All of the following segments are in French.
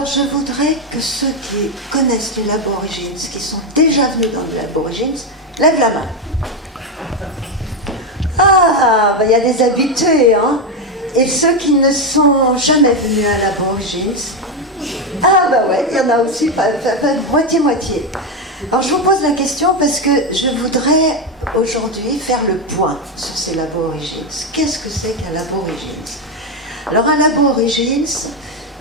Alors je voudrais que ceux qui connaissent les Laborigines, qui sont déjà venus dans les Laborigines, lèvent la main. Ah, ben, y a des habitués, hein. Et ceux qui ne sont jamais venus à Laborigines, ah ben ouais, il y en a aussi, moitié-moitié. Alors je vous pose la question parce que je voudrais aujourd'hui faire le point sur ces Laborigines. Qu'est-ce que c'est qu'un Laborigines? Alors un Laborigines,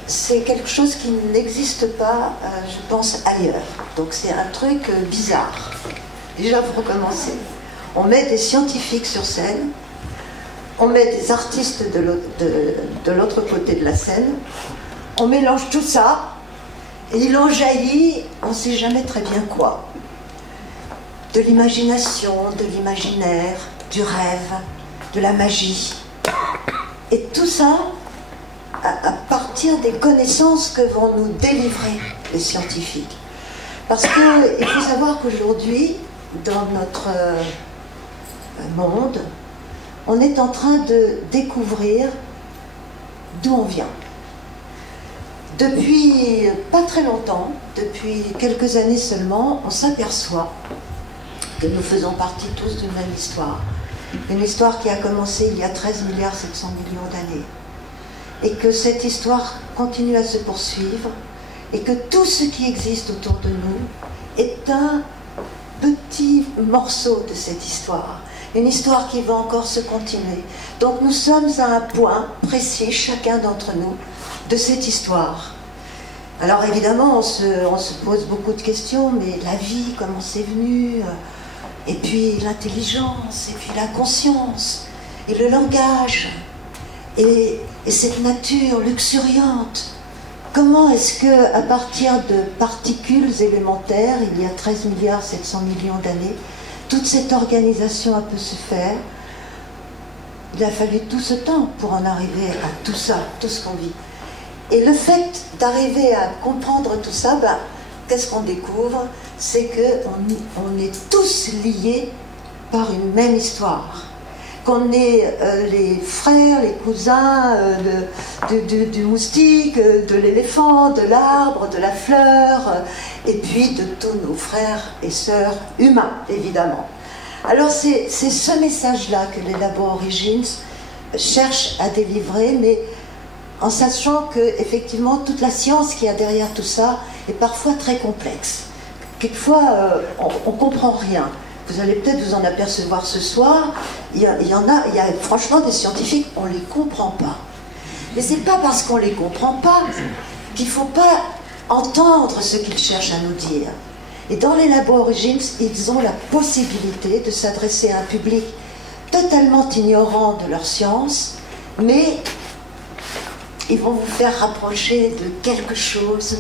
c'est quelque chose qui n'existe pas, je pense, ailleurs. Donc c'est un truc bizarre. Déjà pour commencer. On met des scientifiques sur scène, on met des artistes de l'autre côté de la scène, on mélange tout ça, et il en jaillit, on ne sait jamais très bien quoi. De l'imagination, de l'imaginaire, du rêve, de la magie. Et tout ça à partir des connaissances que vont nous délivrer les scientifiques. Parce qu'il faut savoir qu'aujourd'hui, dans notre monde, on est en train de découvrir d'où on vient. Depuis pas très longtemps, depuis quelques années seulement, on s'aperçoit que nous faisons partie tous d'une même histoire. Une histoire qui a commencé il y a 13 milliards 700 millions d'années. Et que cette histoire continue à se poursuivre, et que tout ce qui existe autour de nous est un petit morceau de cette histoire. Une histoire qui va encore se continuer. Donc nous sommes à un point précis, chacun d'entre nous, de cette histoire. Alors évidemment, on se pose beaucoup de questions, mais la vie, comment c'est venu, et puis l'intelligence, et puis la conscience, et le langage, et cette nature luxuriante. Comment est-ce que, à partir de particules élémentaires, il y a 13 milliards 700 millions d'années, toute cette organisation a pu se faire? Il a fallu tout ce temps pour en arriver à tout ça, tout ce qu'on vit. Et le fait d'arriver à comprendre tout ça, ben, qu'est-ce qu'on découvre? C'est qu'on est tous liés par une même histoire. Qu'on est les frères, les cousins du moustique, de l'éléphant, de l'arbre, de la fleur, et puis de tous nos frères et sœurs humains, évidemment. Alors c'est ce message-là que les Laborigines cherchent à délivrer, mais en sachant que effectivement toute la science qu'il y a derrière tout ça est parfois très complexe. Quelquefois, on ne comprend rien. Vous allez peut-être vous en apercevoir ce soir. Il y a franchement des scientifiques, on ne les comprend pas. Mais ce n'est pas parce qu'on ne les comprend pas qu'il ne faut pas entendre ce qu'ils cherchent à nous dire. Et dans les Laborigines, ils ont la possibilité de s'adresser à un public totalement ignorant de leur science, mais ils vont vous faire rapprocher de quelque chose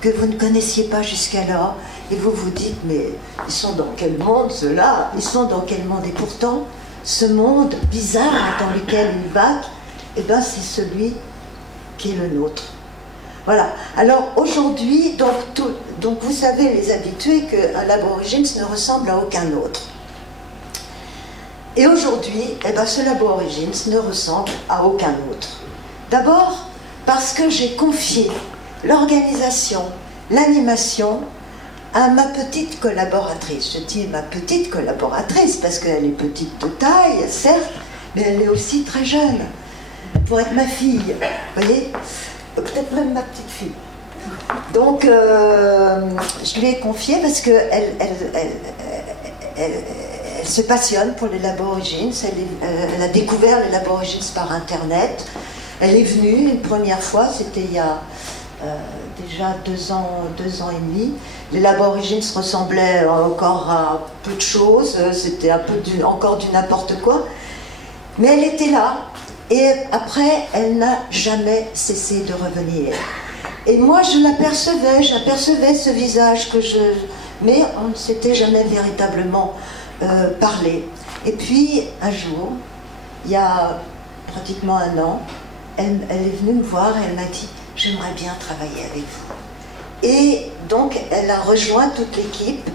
que vous ne connaissiez pas jusqu'alors, et vous vous dites, mais ils sont dans quel monde ceux-là? Ils sont dans quel monde? Et pourtant, ce monde bizarre dans lequel ils vaquent, eh ben, c'est celui qui est le nôtre. Voilà. Alors aujourd'hui, donc vous savez, les habitués, qu'un Laborigines ne ressemble à aucun autre. Et aujourd'hui, eh ben, ce Laborigines ne ressemble à aucun autre. D'abord, parce que j'ai confié l'organisation, l'animation à ma petite collaboratrice. Je dis ma petite collaboratrice parce qu'elle est petite de taille, certes, mais elle est aussi très jeune. Pour être ma fille, vous voyez, peut-être même ma petite fille. Donc, je lui ai confié parce qu'elle se passionne pour les Laborigines. Elle a découvert les Laborigines par Internet. Elle est venue une première fois, c'était il y a déjà 2 ans et demi. Les Laborigines ressemblaient encore à peu de choses, c'était un peu encore du n'importe quoi. Mais elle était là, et après, elle n'a jamais cessé de revenir. Et moi, j'apercevais ce visage mais on ne s'était jamais véritablement parlé. Et puis, un jour, il y a pratiquement 1 an, elle est venue me voir et elle m'a dit « J'aimerais bien travailler avec vous ». Et donc, elle a rejoint toute l'équipe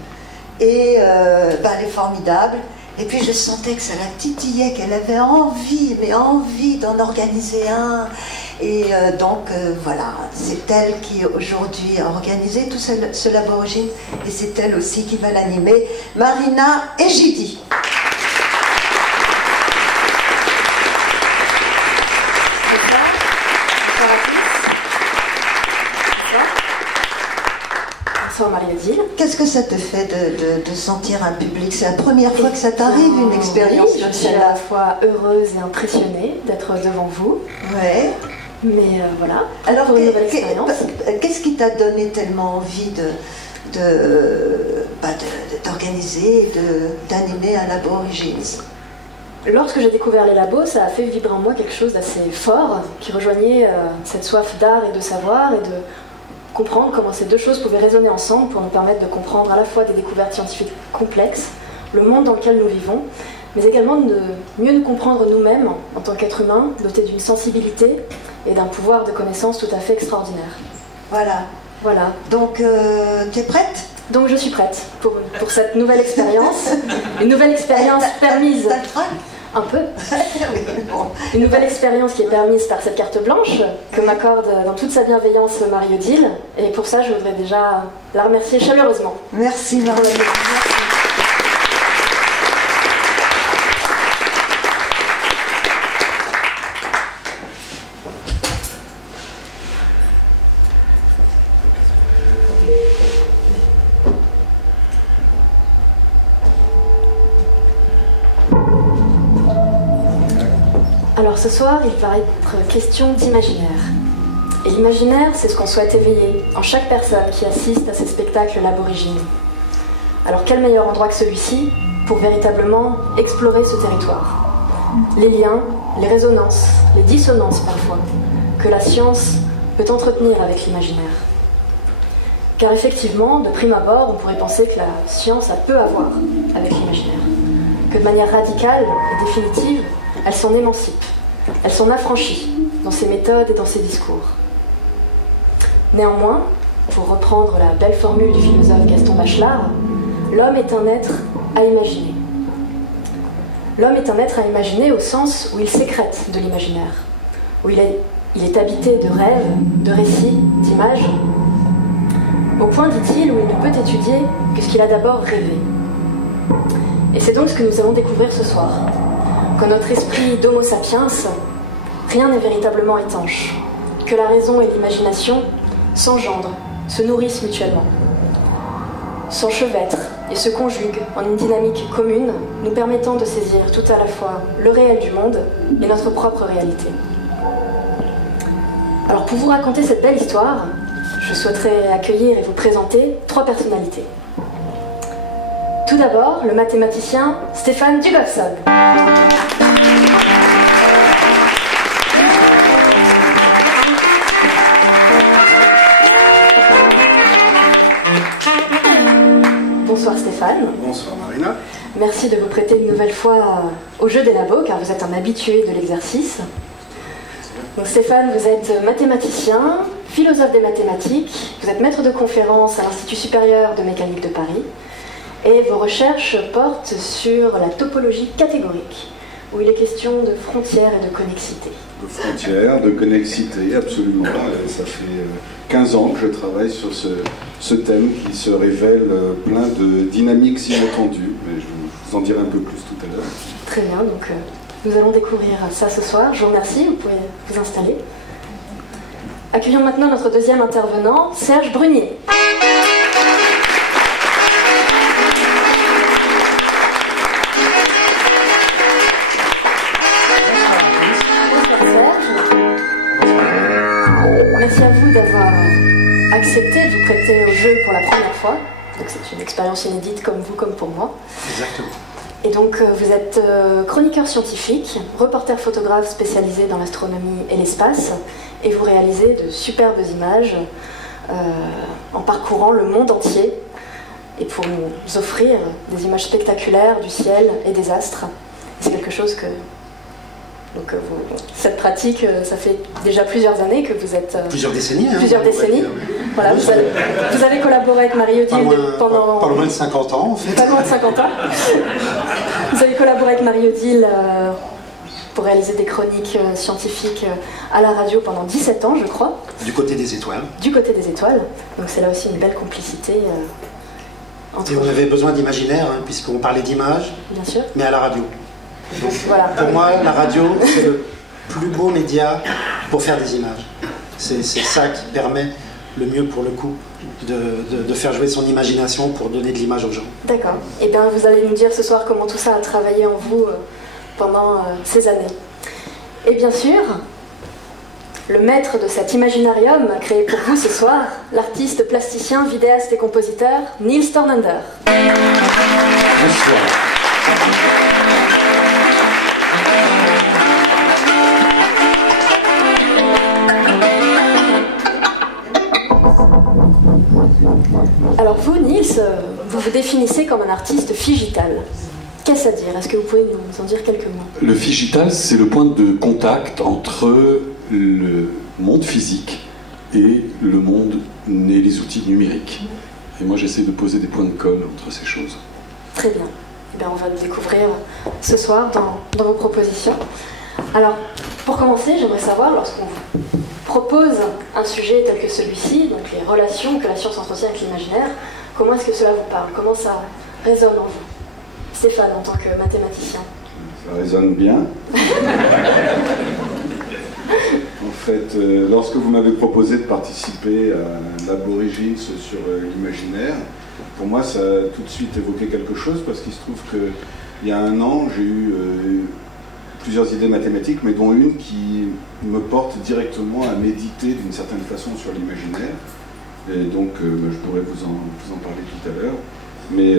et elle est formidable. Et puis je sentais que ça la titillait, qu'elle avait envie, mais envie d'en organiser un. Et donc voilà, c'est elle qui aujourd'hui a organisé tout ce Laborigine, et c'est elle aussi qui va l'animer, Marina Egidi. Bonsoir Marie-Odile. Qu'est-ce que ça te fait de sentir un public? C'est la première fois que ça t'arrive, une expérience? Je suis à la fois heureuse et impressionnée d'être devant vous. Ouais. Mais voilà, alors pour une nouvelle expérience. Qu'est-ce qui t'a donné tellement envie d'organiser, d'animer un Laborigine? Lorsque j'ai découvert les labos, ça a fait vibrer en moi quelque chose d'assez fort, qui rejoignait cette soif d'art et de savoir, et de comprendre comment ces deux choses pouvaient résonner ensemble pour nous permettre de comprendre à la fois des découvertes scientifiques complexes, le monde dans lequel nous vivons, mais également de mieux nous comprendre nous-mêmes en tant qu'êtres humains, dotés d'une sensibilité et d'un pouvoir de connaissance tout à fait extraordinaire. Voilà. Voilà. Donc, tu es prête? Donc je suis prête pour cette nouvelle expérience. Une nouvelle expérience permise. T'as le trac? Un peu. Oui, bon. Une nouvelle expérience qui est permise par cette carte blanche que m'accorde dans toute sa bienveillance Marie-Odile. Et pour ça, je voudrais déjà la remercier chaleureusement. Merci Marie-Odile. Alors ce soir, il va être question d'imaginaire. Et l'imaginaire, c'est ce qu'on souhaite éveiller en chaque personne qui assiste à ces spectacles Laborigine. Alors quel meilleur endroit que celui-ci pour véritablement explorer ce territoire? Les liens, les résonances, les dissonances parfois, que la science peut entretenir avec l'imaginaire. Car effectivement, de prime abord, on pourrait penser que la science a peu à voir avec l'imaginaire. Que de manière radicale et définitive, elle s'en émancipe, elle s'en affranchit dans ses méthodes et dans ses discours. Néanmoins, pour reprendre la belle formule du philosophe Gaston Bachelard, l'homme est un être à imaginer. L'homme est un être à imaginer au sens où il sécrète de l'imaginaire, où il est habité de rêves, de récits, d'images, au point, dit-il, où il ne peut étudier que ce qu'il a d'abord rêvé. Et c'est donc ce que nous allons découvrir ce soir. Qu'en notre esprit d'homo sapiens, rien n'est véritablement étanche, que la raison et l'imagination s'engendrent, se nourrissent mutuellement, s'enchevêtrent et se conjuguent en une dynamique commune, nous permettant de saisir tout à la fois le réel du monde et notre propre réalité. Alors pour vous raconter cette belle histoire, je souhaiterais accueillir et vous présenter 3 personnalités. Tout d'abord, le mathématicien Stéphane Dubovsov. Bonsoir Stéphane. Bonsoir Marina. Merci de vous prêter une nouvelle fois au jeu des labos, car vous êtes un habitué de l'exercice. Donc Stéphane, vous êtes mathématicien, philosophe des mathématiques, vous êtes maître de conférence à l'Institut supérieur de mécanique de Paris, et vos recherches portent sur la topologie catégorique, où il est question de frontières et de connexité. De frontières, de connexité, absolument. Ça fait 15 ans que je travaille sur ce thème qui se révèle plein de dynamiques inattendues, mais je vous en dirai un peu plus tout à l'heure. Très bien, donc nous allons découvrir ça ce soir. Je vous remercie, vous pouvez vous installer. Accueillons maintenant notre deuxième intervenant, Serge Brunier. Merci à vous d'avoir accepté de vous prêter au jeu pour la première fois. Donc c'est une expérience inédite comme vous, comme pour moi. Exactement. Et donc vous êtes chroniqueur scientifique, reporter photographe spécialisé dans l'astronomie et l'espace, et vous réalisez de superbes images en parcourant le monde entier, et pour nous offrir des images spectaculaires du ciel et des astres. C'est quelque chose que... Donc cette pratique, ça fait déjà plusieurs années que vous êtes... Plusieurs décennies. Hein, plusieurs décennies. Voilà, vous avez collaboré avec Marie-Odile pendant... Pas loin de 50 ans, en fait. Pas loin de 50 ans. Vous avez Marie-Odile pour réaliser des chroniques scientifiques à la radio pendant 17 ans, je crois. Du côté des étoiles. Du côté des étoiles. Donc c'est là aussi une belle complicité entre... Et on avait besoin d'imaginaire, hein, puisqu'on parlait d'image, bien sûr, mais à la radio. Donc, voilà. Pour moi, la radio, c'est le plus beau média pour faire des images. C'est ça qui permet le mieux, pour le coup, de faire jouer son imagination pour donner de l'image aux gens. D'accord. Et bien, vous allez nous dire ce soir comment tout ça a travaillé en vous pendant ces années. Et bien sûr, le maître de cet imaginarium créé pour vous ce soir, l'artiste plasticien, vidéaste et compositeur Niels Tornander. Bonsoir. Alors vous, Niels, vous vous définissez comme un artiste figital. Qu'est-ce à dire? Est-ce que vous pouvez nous en dire quelques mots? Le figital, c'est le point de contact entre le monde physique et le monde et les outils numériques. Et moi, j'essaie de poser des points de colle entre ces choses. Très bien. Eh bien, on va le découvrir ce soir dans vos propositions. Alors, pour commencer, j'aimerais savoir, lorsqu'on vous propose un sujet tel que celui-ci, donc les relations que la science entretient avec l'imaginaire, comment est-ce que cela vous parle? Comment ça résonne en vous? Stéphane, en tant que mathématicien. Ça résonne bien. En fait, lorsque vous m'avez proposé de participer à l'Aborigines sur l'imaginaire, pour moi, ça a tout de suite évoqué quelque chose, parce qu'il se trouve qu'il y a un an, j'ai eu plusieurs idées mathématiques, mais dont une qui me porte directement à méditer d'une certaine façon sur l'imaginaire. Et donc, je pourrais vous en parler tout à l'heure. Mais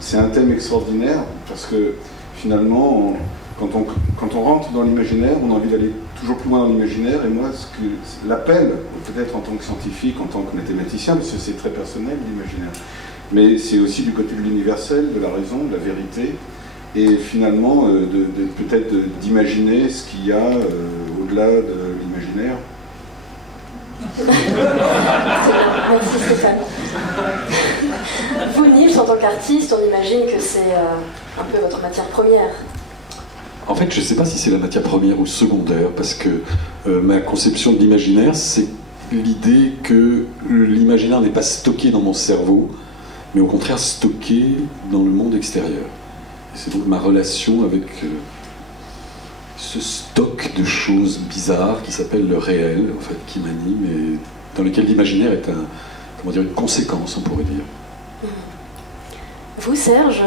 c'est un thème extraordinaire, parce que finalement, quand on rentre dans l'imaginaire, on a envie d'aller toujours plus loin dans l'imaginaire. Et moi, l'appel, peut-être en tant que scientifique, en tant que mathématicien, parce que c'est très personnel l'imaginaire, mais c'est aussi du côté de l'universel, de la raison, de la vérité, et finalement peut-être d'imaginer ce qu'il y a au-delà de l'imaginaire. Merci Stéphane. Vous, Niels, en tant qu'artiste, on imagine que c'est un peu votre matière première. En fait, je ne sais pas si c'est la matière première ou secondaire, parce que ma conception de l'imaginaire, c'est l'idée que l'imaginaire n'est pas stocké dans mon cerveau, mais au contraire stocké dans le monde extérieur. Et c'est donc ma relation avec ce stock de choses bizarres qui s'appelle le réel, en fait, qui m'anime, et dans lequel l'imaginaire est une conséquence, on pourrait dire. Vous, Serge,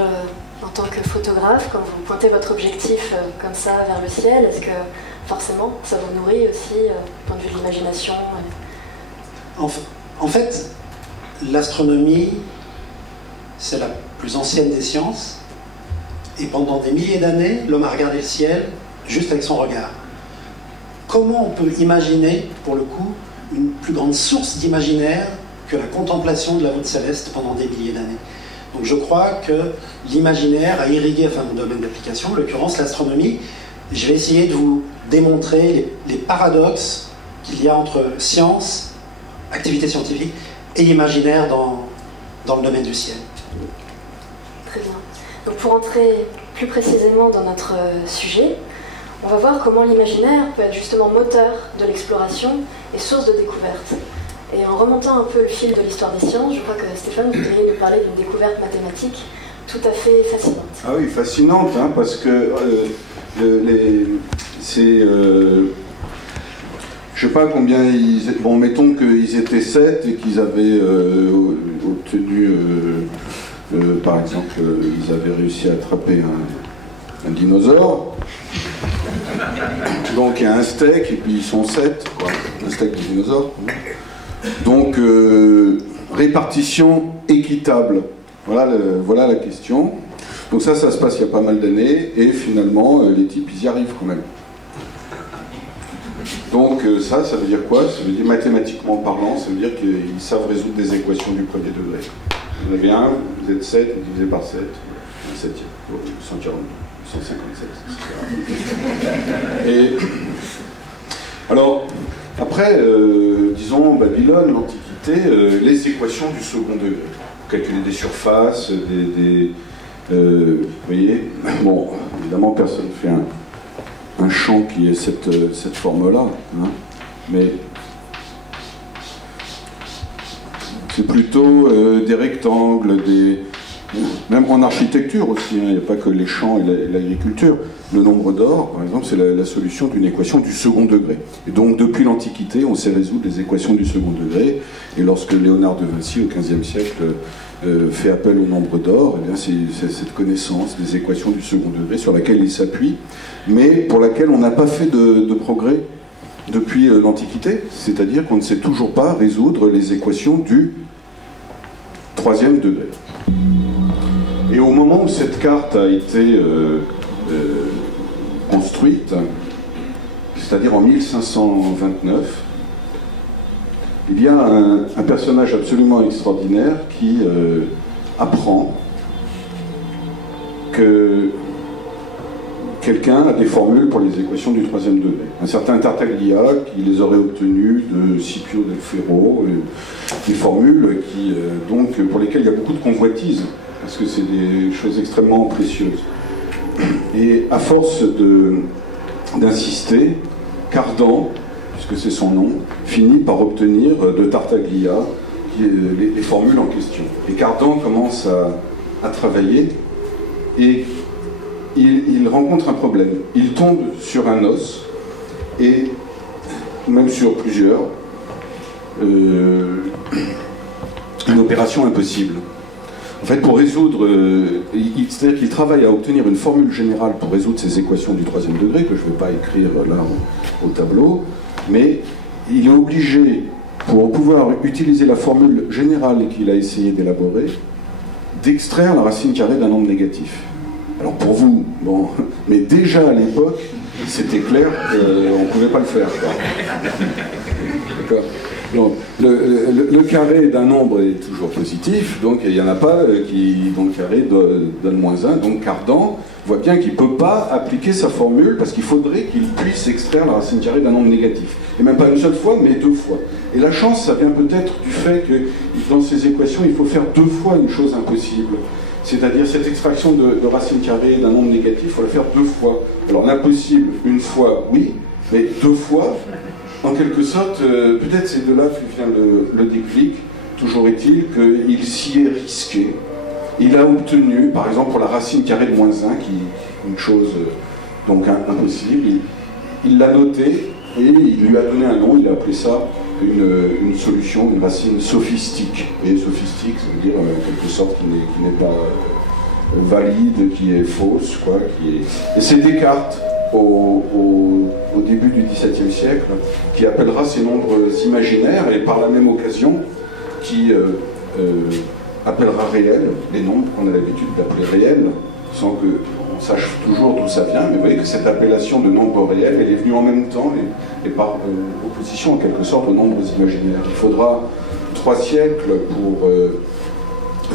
en tant que photographe, quand vous pointez votre objectif comme ça vers le ciel, est-ce que forcément ça vous nourrit aussi du point de vue de l'imagination? En fait, l'astronomie, c'est la plus ancienne des sciences, et pendant des milliers d'années, l'homme a regardé le ciel juste avec son regard. Comment on peut imaginer, pour le coup, une plus grande source d'imaginaire que la contemplation de la voûte céleste pendant des milliers d'années? Donc je crois que l'imaginaire a irrigué mon domaine d'application, en l'occurrence l'astronomie. Je vais essayer de vous démontrer les paradoxes qu'il y a entre science, activité scientifique, et imaginaire dans le domaine du ciel. Très bien. Donc pour entrer plus précisément dans notre sujet, on va voir comment l'imaginaire peut être justement moteur de l'exploration et source de découverte. Et en remontant un peu le fil de l'histoire des sciences, je crois que Stéphane, vous voudriez nous parler d'une découverte mathématique tout à fait fascinante. Ah oui, fascinante, hein, parce que je sais pas combien bon, mettons qu'ils étaient 7 et qu'ils avaient obtenu, par exemple, ils avaient réussi à attraper un dinosaure. Donc il y a un steak, et puis ils sont 7, quoi. Un steak de dinosaure. Donc, répartition équitable. Voilà la question. Donc ça se passe il y a pas mal d'années, et finalement, les types, ils y arrivent quand même. Donc ça veut dire quoi? Ça veut dire, mathématiquement parlant, ça veut dire qu'ils savent résoudre des équations du premier degré. Vous en avez un, vous êtes 7, vous divisez par 7, un septième, 142, 157, etc. Et alors, après, disons, Babylone, l'Antiquité, les équations du second degré. Pour calculer des surfaces, Vous voyez, bon, évidemment, personne ne fait un champ qui ait cette forme-là, hein, mais c'est plutôt des rectangles, même en architecture aussi, hein, il n'y a pas que les champs et l'agriculture. Le nombre d'or, par exemple, c'est la solution d'une équation du second degré. Et donc, depuis l'Antiquité, on sait résoudre les équations du second degré. Et lorsque Léonard de Vinci, au XVe siècle, fait appel au nombre d'or, eh bien, c'est cette connaissance des équations du second degré sur laquelle il s'appuie, mais pour laquelle on n'a pas fait de progrès depuis l'Antiquité. C'est-à-dire qu'on ne sait toujours pas résoudre les équations du troisième degré. Et au moment où cette carte a été construite, c'est-à-dire en 1529, il y a un personnage absolument extraordinaire qui apprend que quelqu'un a des formules pour les équations du troisième degré. Un certain Tartaglia qui les aurait obtenues de Scipio del Ferro, des formules qui, donc, pour lesquelles il y a beaucoup de convoitises, parce que c'est des choses extrêmement précieuses. Et à force d'insister, Cardan, puisque c'est son nom, finit par obtenir de Tartaglia les formules en question. Et Cardan commence à travailler et il rencontre un problème. Il tombe sur un os, et même sur plusieurs, une opération impossible. En fait, pour résoudre, c'est-à-dire qu'il travaille à obtenir une formule générale pour résoudre ces équations du troisième degré, que je ne vais pas écrire là au tableau, mais il est obligé, pour pouvoir utiliser la formule générale qu'il a essayé d'élaborer, d'extraire la racine carrée d'un nombre négatif. Alors pour vous, bon, mais déjà à l'époque, c'était clair qu'on ne pouvait pas le faire. D'accord. Donc, le carré d'un nombre est toujours positif, donc il n'y en a pas dont le carré donne moins 1. Donc Cardan voit bien qu'il ne peut pas appliquer sa formule parce qu'il faudrait qu'il puisse extraire la racine carrée d'un nombre négatif. Et même pas une seule fois, mais 2 fois. Et la chance, ça vient peut-être du fait que dans ces équations, il faut faire 2 fois une chose impossible. C'est-à-dire cette extraction de racine carrée d'un nombre négatif, il faut la faire 2 fois. Alors l'impossible, une fois, oui, mais 2 fois, en quelque sorte, peut-être c'est de là que vient le déclic. Toujours est-il qu'il s'y est risqué. Il a obtenu, par exemple, pour la racine carrée de moins 1, qui est une chose donc impossible, il l'a noté et il lui a donné un nom, il a appelé ça une solution, une racine sophistique. Et sophistique, ça veut dire en quelque sorte qui n'est pas valide, qui est fausse, quoi. Et c'est Descartes, au début du XVIIe siècle, qui appellera ces nombres imaginaires, et par la même occasion, qui appellera réels les nombres qu'on a l'habitude d'appeler réels, sans qu'on sache toujours d'où ça vient, mais vous voyez que cette appellation de nombre réel, elle est venue en même temps, et par opposition en quelque sorte aux nombres imaginaires. Il faudra 3 siècles pour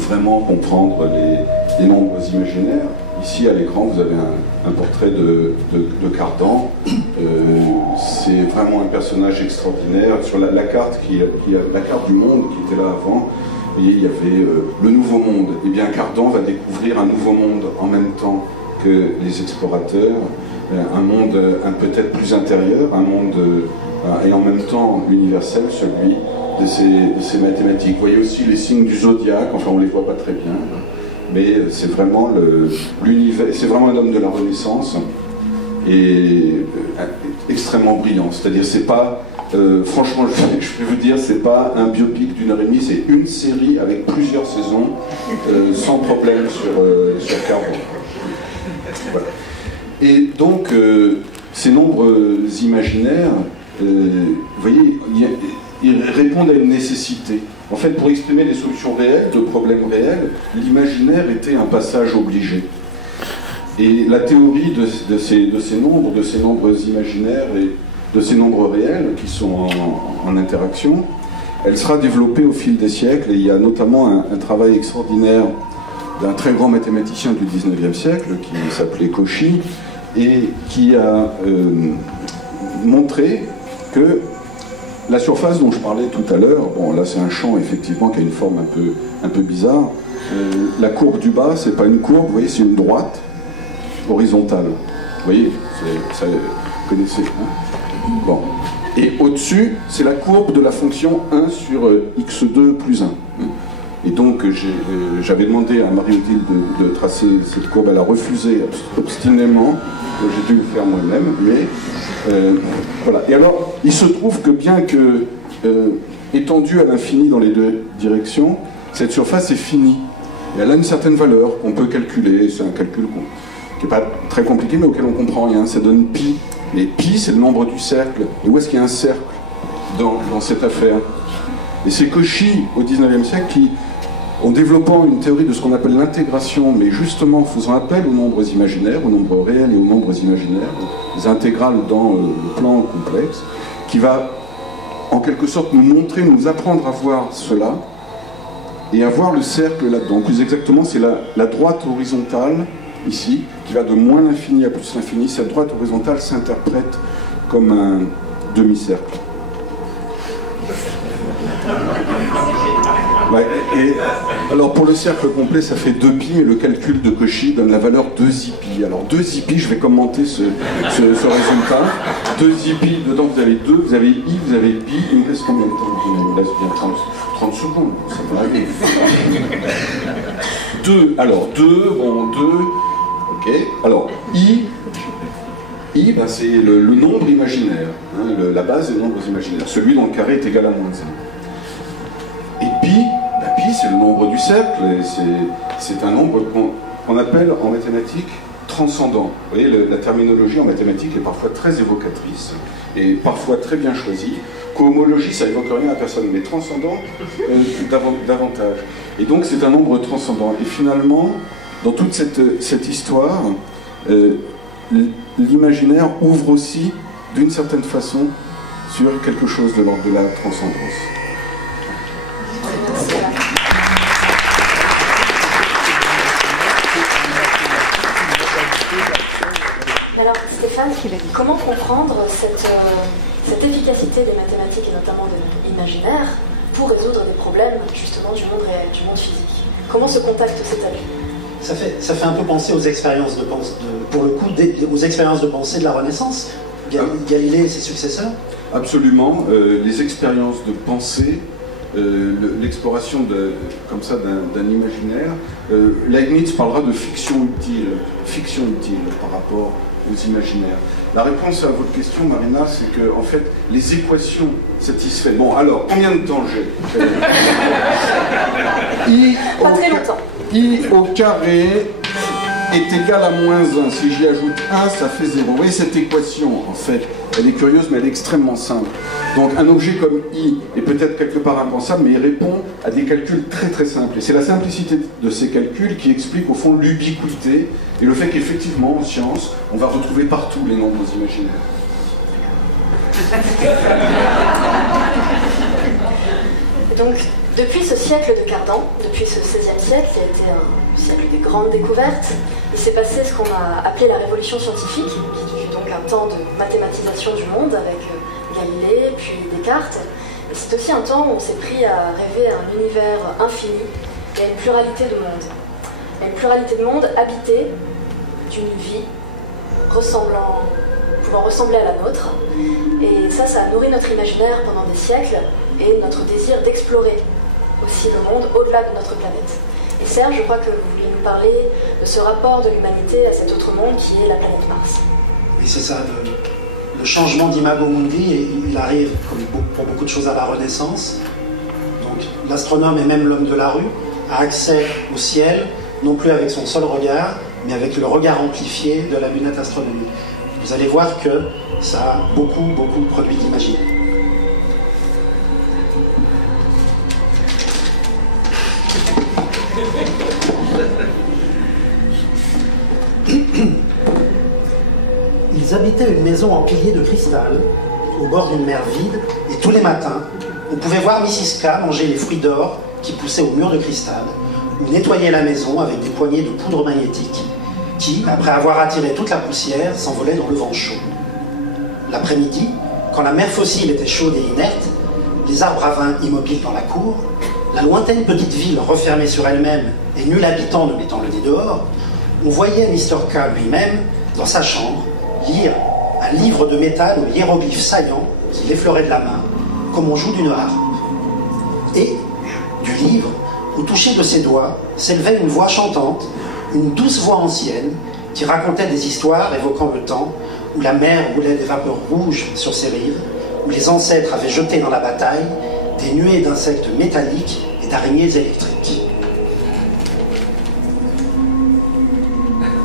vraiment comprendre les nombres imaginaires. Ici à l'écran vous avez un portrait de Cardan. C'est vraiment un personnage extraordinaire. Sur la carte la carte du monde qui était là avant, vous voyez, il y avait le nouveau monde. Et bien Cardan va découvrir un nouveau monde en même temps que les explorateurs, un monde peut-être plus intérieur, un monde et en même temps universel, celui de ces mathématiques. Vous voyez aussi les signes du zodiaque, enfin on ne les voit pas très bien, mais c'est vraiment l'univers, c'est vraiment un homme de la Renaissance, et extrêmement brillant. C'est-à-dire, c'est pas, franchement, je peux vous dire, c'est pas un biopic d'1h30, c'est une série avec plusieurs saisons, sans problème sur Cardan. Voilà. Et donc, ces nombres imaginaires, vous voyez, ils répondent à une nécessité. En fait, pour exprimer des solutions réelles, de problèmes réels, l'imaginaire était un passage obligé. Et la théorie de ces nombres imaginaires et de ces nombres réels qui sont en interaction, elle sera développée au fil des siècles, et il y a notamment un travail extraordinaire d'un très grand mathématicien du XIXe siècle qui s'appelait Cauchy, et qui a montré que la surface dont je parlais tout à l'heure, bon là c'est un champ effectivement qui a une forme un peu bizarre, la courbe du bas, c'est pas une courbe, vous voyez, c'est une droite horizontale. Vous voyez, ça, vous connaissez. Hein? Bon. Et au-dessus, c'est la courbe de la fonction 1 sur x2 plus 1. Et donc, j'avais demandé à Marie-Odile de tracer cette courbe. Elle a refusé obstinément. J'ai dû le faire moi-même. Mais voilà. Et alors, il se trouve que bien que étendue à l'infini dans les deux directions, cette surface est finie. Et elle a une certaine valeur qu'on peut calculer. C'est un calcul qui n'est pas très compliqué, mais auquel on ne comprend rien. Ça donne pi. Et pi, c'est le nombre du cercle. Et où est-ce qu'il y a un cercle dans cette affaire? Et c'est Cauchy, au XIXe siècle, qui, en développant une théorie de ce qu'on appelle l'intégration, mais justement en faisant appel aux nombres imaginaires, aux nombres réels et aux nombres imaginaires, les intégrales dans le plan complexe, qui va en quelque sorte nous montrer, nous apprendre à voir cela, et à voir le cercle là-dedans. Plus exactement, c'est la droite horizontale, ici, qui va de moins l'infini à plus l'infini. Cette droite horizontale s'interprète comme un demi-cercle. Ouais, et alors pour le cercle complet, ça fait 2pi, et le calcul de Cauchy donne la valeur 2ipi. Alors 2ipi, je vais commenter ce résultat. 2ipi, dedans vous avez 2, vous avez i, vous avez pi. Il me reste combien de temps? Il me reste bien 30 secondes, ça va aller. 2, alors 2, bon 2, ok. Alors i, ben, c'est le nombre imaginaire, hein, la base des nombres imaginaires, celui dont le carré est égal à moins 1. Et pi, c'est le nombre du cercle, et c'est un nombre qu'on appelle en mathématiques transcendant. Vous voyez, la terminologie en mathématiques est parfois très évocatrice, et parfois très bien choisie. Cohomologie, ça évoque rien à personne, mais transcendant, davantage. Et donc c'est un nombre transcendant. Et finalement, dans toute cette histoire, l'imaginaire ouvre aussi, d'une certaine façon, sur quelque chose de l'ordre de la transcendance. Alors Stéphane, comment comprendre cette efficacité des mathématiques et notamment de l'imaginaire pour résoudre des problèmes justement du monde réel, du monde physique? Comment ce contact s'établit? Ça fait un peu penser aux expériences de pensée, pour le coup, aux expériences de pensée de la Renaissance. Galilée et ses successeurs. Absolument. Les expériences de pensée, l'exploration comme ça d'un imaginaire. Leibniz parlera de fiction utile par rapport aux imaginaires. La réponse à votre question, Marina, c'est que en fait, les équations satisfaites. Bon, alors, combien de temps j'ai? Pas très longtemps. I au carré est égal à moins 1. Si j'y ajoute 1, ça fait 0. Vous voyez, cette équation, en fait, elle est curieuse, mais elle est extrêmement simple. Donc, un objet comme I est peut-être quelque part impensable, mais il répond à des calculs très très simples. Et c'est la simplicité de ces calculs qui explique, au fond, l'ubiquité et le fait qu'effectivement, en science, on va retrouver partout les nombres imaginaires. Donc, depuis ce siècle de Cardan, depuis ce XVIe siècle, qui a été un siècle des grandes découvertes, il s'est passé ce qu'on a appelé la révolution scientifique, qui fut donc un temps de mathématisation du monde avec Galilée, puis Descartes. Et c'est aussi un temps où on s'est pris à rêver un univers infini et à une pluralité de mondes. Et une pluralité de mondes habitée d'une vie pouvant ressembler à la nôtre. Et ça a nourri notre imaginaire pendant des siècles et notre désir d'explorer aussi le monde au-delà de notre planète. Et Serge, je crois que vous vouliez nous parler de ce rapport de l'humanité à cet autre monde qui est la planète Mars. Et c'est ça, le changement d'imago mundi, il arrive, comme pour beaucoup de choses à la Renaissance. Donc l'astronome et même l'homme de la rue a accès au ciel, non plus avec son seul regard, mais avec le regard amplifié de la lunette astronomique. Vous allez voir que ça a beaucoup produit d'imaginaire. Ils habitaient une maison en piliers de cristal, au bord d'une mer vide, et tous les matins, on pouvait voir Mrs. K manger les fruits d'or qui poussaient au mur de cristal, ou nettoyer la maison avec des poignées de poudre magnétique, qui, après avoir attiré toute la poussière, s'envolait dans le vent chaud. L'après-midi, quand la mer fossile était chaude et inerte, les arbres à vin immobiles dans la cour, la lointaine petite ville refermée sur elle-même et nul habitant ne mettant le nez dehors, on voyait Mr. K lui-même, dans sa chambre, lire un livre de métal aux hiéroglyphes saillants qu'il effleurait de la main, comme on joue d'une harpe. Et, du livre, au toucher de ses doigts, s'élevait une voix chantante, une douce voix ancienne, qui racontait des histoires évoquant le temps où la mer roulait des vapeurs rouges sur ses rives, où les ancêtres avaient jeté dans la bataille des nuées d'insectes métalliques et d'araignées électriques.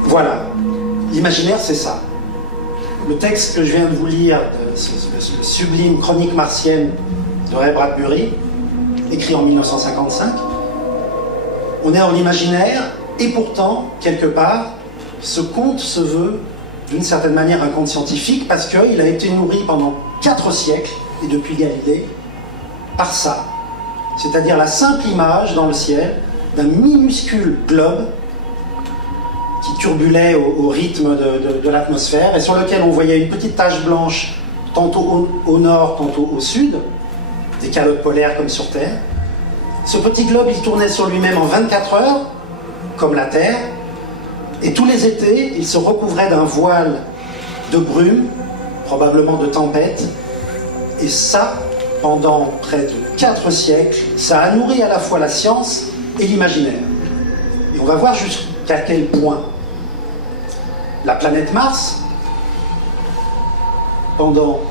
Voilà, l'imaginaire c'est ça. Le texte que je viens de vous lire, le sublime Chronique martienne de Ray Bradbury, écrit en 1955, on est en imaginaire et pourtant, quelque part, ce conte se veut d'une certaine manière un conte scientifique parce qu'il a été nourri pendant 4 siècles, et depuis Galilée, par ça. C'est-à-dire la simple image dans le ciel d'un minuscule globe qui turbulait au rythme de l'atmosphère et sur lequel on voyait une petite tache blanche tantôt au nord, tantôt au sud, des calottes polaires comme sur Terre. Ce petit globe, il tournait sur lui-même en 24 heures, comme la Terre, et tous les étés, il se recouvrait d'un voile de brume, probablement de tempête, et ça, pendant près de 4 siècles, ça a nourri à la fois la science et l'imaginaire. Et on va voir jusqu'à quel point la planète Mars, pendant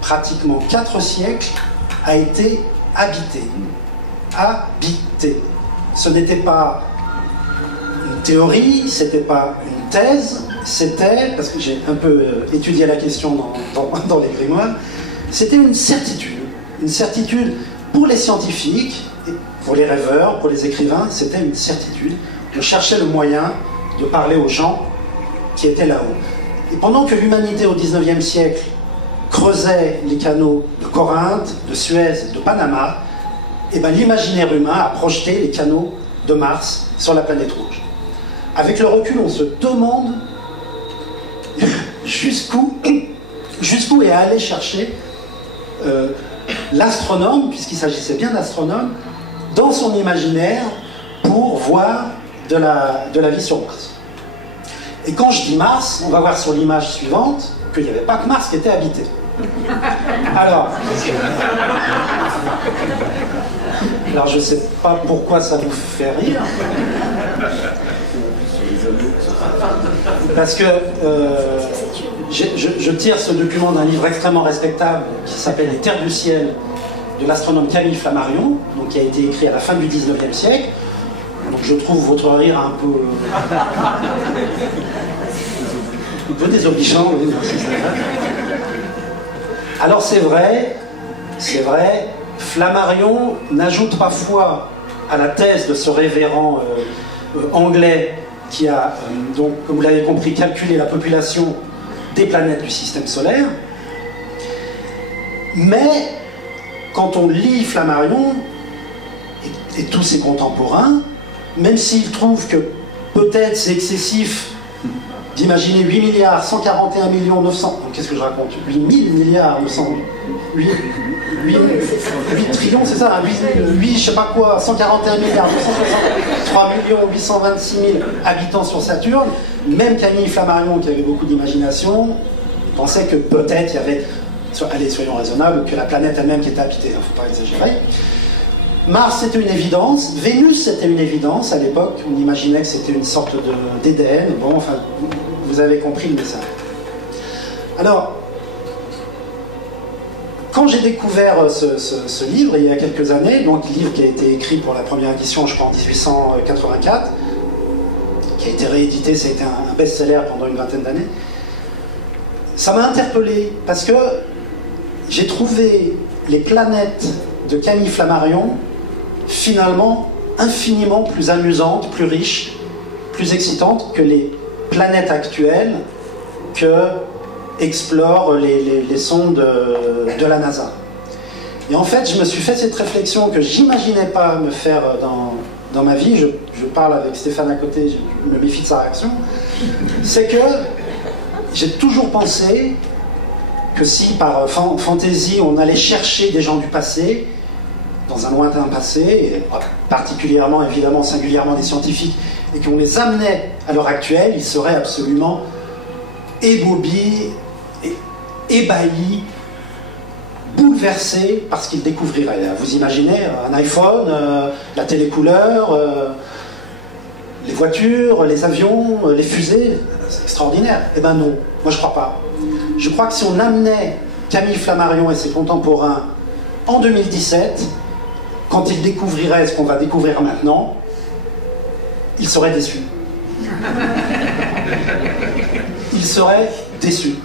pratiquement 4 siècles, a été habitée. Habitée. Ce n'était pas une théorie, c'était pas une thèse, c'était, parce que j'ai un peu étudié la question dans les grimoires, c'était une certitude pour les scientifiques, pour les rêveurs, pour les écrivains, c'était une certitude. On cherchait le moyen de parler aux gens qui étaient là-haut. Et pendant que l'humanité au XIXe siècle creusait les canaux de Corinthe, de Suez, de Panama, et ben, l'imaginaire humain a projeté les canaux de Mars sur la planète rouge. Avec le recul, on se demande jusqu'où est allé chercher l'astronome, puisqu'il s'agissait bien d'astronome, dans son imaginaire pour voir de la vie sur Mars. Et quand je dis Mars, on va voir sur l'image suivante qu'il n'y avait pas que Mars qui était habité. Alors je ne sais pas pourquoi ça vous fait rire. Parce que je tire ce document d'un livre extrêmement respectable qui s'appelle Les Terres du ciel de l'astronome Camille Flammarion, donc qui a été écrit à la fin du XIXe siècle. Donc je trouve votre rire un peu désobligeant. Alors c'est vrai, Flammarion n'ajoute pas foi à la thèse de ce révérend anglais qui a, donc, comme vous l'avez compris, calculé la population des planètes du système solaire. Mais quand on lit Flammarion et tous ses contemporains, même s'ils trouvent que peut-être c'est excessif d'imaginer 8 milliards 141 millions 900... Qu'est-ce que je raconte 8 000 milliards 900... 8 trillions, c'est ça 8 je sais pas quoi, 141 milliards 963 millions 826 000 habitants sur Saturne. Même Camille Flammarion, qui avait beaucoup d'imagination, pensait que peut-être il y avait... Allez, soyons raisonnables, que la planète elle-même qui était habitée, il ne faut pas exagérer. Mars, c'était une évidence. Vénus, c'était une évidence. À l'époque, on imaginait que c'était une sorte d'Éden. Bon, enfin, vous avez compris le message. Alors, quand j'ai découvert ce livre, il y a quelques années, donc livre qui a été écrit pour la première édition, je crois, en 1884, qui a été réédité, ça a été un best-seller pendant une vingtaine d'années, ça m'a interpellé, parce que j'ai trouvé les planètes de Camille Flammarion finalement infiniment plus amusantes, plus riches, plus excitantes que les planètes actuelles que explorent les sondes de la NASA. Et en fait, je me suis fait cette réflexion que j'imaginais pas me faire dans ma vie. Je parle avec Stéphane à côté, je me méfie de sa réaction. C'est que j'ai toujours pensé que si par fantaisie on allait chercher des gens du passé, dans un lointain passé, et particulièrement, évidemment, singulièrement des scientifiques, et qu'on les amenait à l'heure actuelle, ils seraient absolument ébobis, ébahis, bouleversés par ce qu'ils découvriraient. Vous imaginez un iPhone, la télécouleur, les voitures, les avions, les fusées, c'est extraordinaire. Eh ben non, moi je crois pas. Je crois que si on amenait Camille Flammarion et ses contemporains en 2017, quand ils découvriraient ce qu'on va découvrir maintenant, ils seraient déçus. Ils seraient déçus.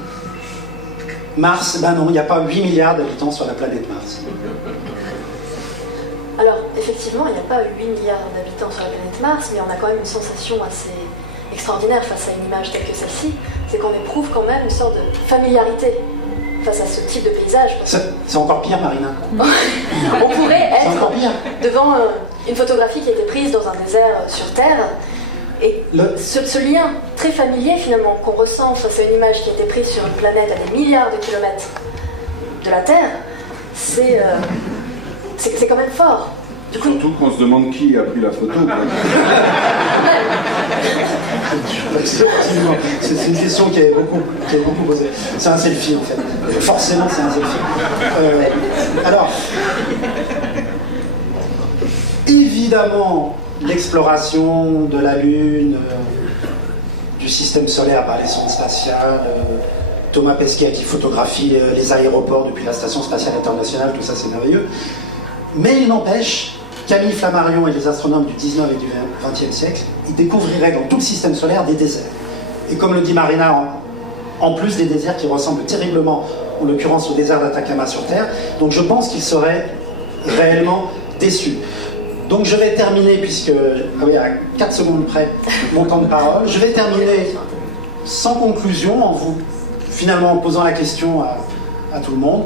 Mars, ben non, il n'y a pas 8 milliards d'habitants sur la planète Mars. Alors, effectivement, il n'y a pas 8 milliards d'habitants sur la planète Mars, mais on a quand même une sensation assez extraordinaire face à une image telle que celle-ci, c'est qu'on éprouve quand même une sorte de familiarité face à ce type de paysage. C'est encore pire, Marina. On pourrait être devant une photographie qui a été prise dans un désert sur Terre, et ce lien très familier finalement qu'on ressent face à une image qui a été prise sur une planète à des milliards de kilomètres de la Terre, c'est quand même fort. Du coup, surtout qu'on se demande qui a pris la photo. C'est une question qui est beaucoup posée. C'est un selfie en fait. Forcément c'est un selfie. Alors, évidemment, l'exploration de la Lune, du système solaire par les sondes spatiales, Thomas Pesquet qui photographie les aéroports depuis la Station Spatiale Internationale, tout ça c'est merveilleux. Mais il n'empêche, Camille Flammarion et les astronomes du 19 et du 20e siècle, ils découvriraient dans tout le système solaire des déserts. Et comme le dit Marina, en plus des déserts qui ressemblent terriblement, en l'occurrence au désert d'Atacama sur Terre, donc je pense qu'ils seraient réellement déçus. Donc je vais terminer, puisque, à 4 secondes près, mon temps de parole, je vais terminer sans conclusion, en vous, finalement, en posant la question à tout le monde,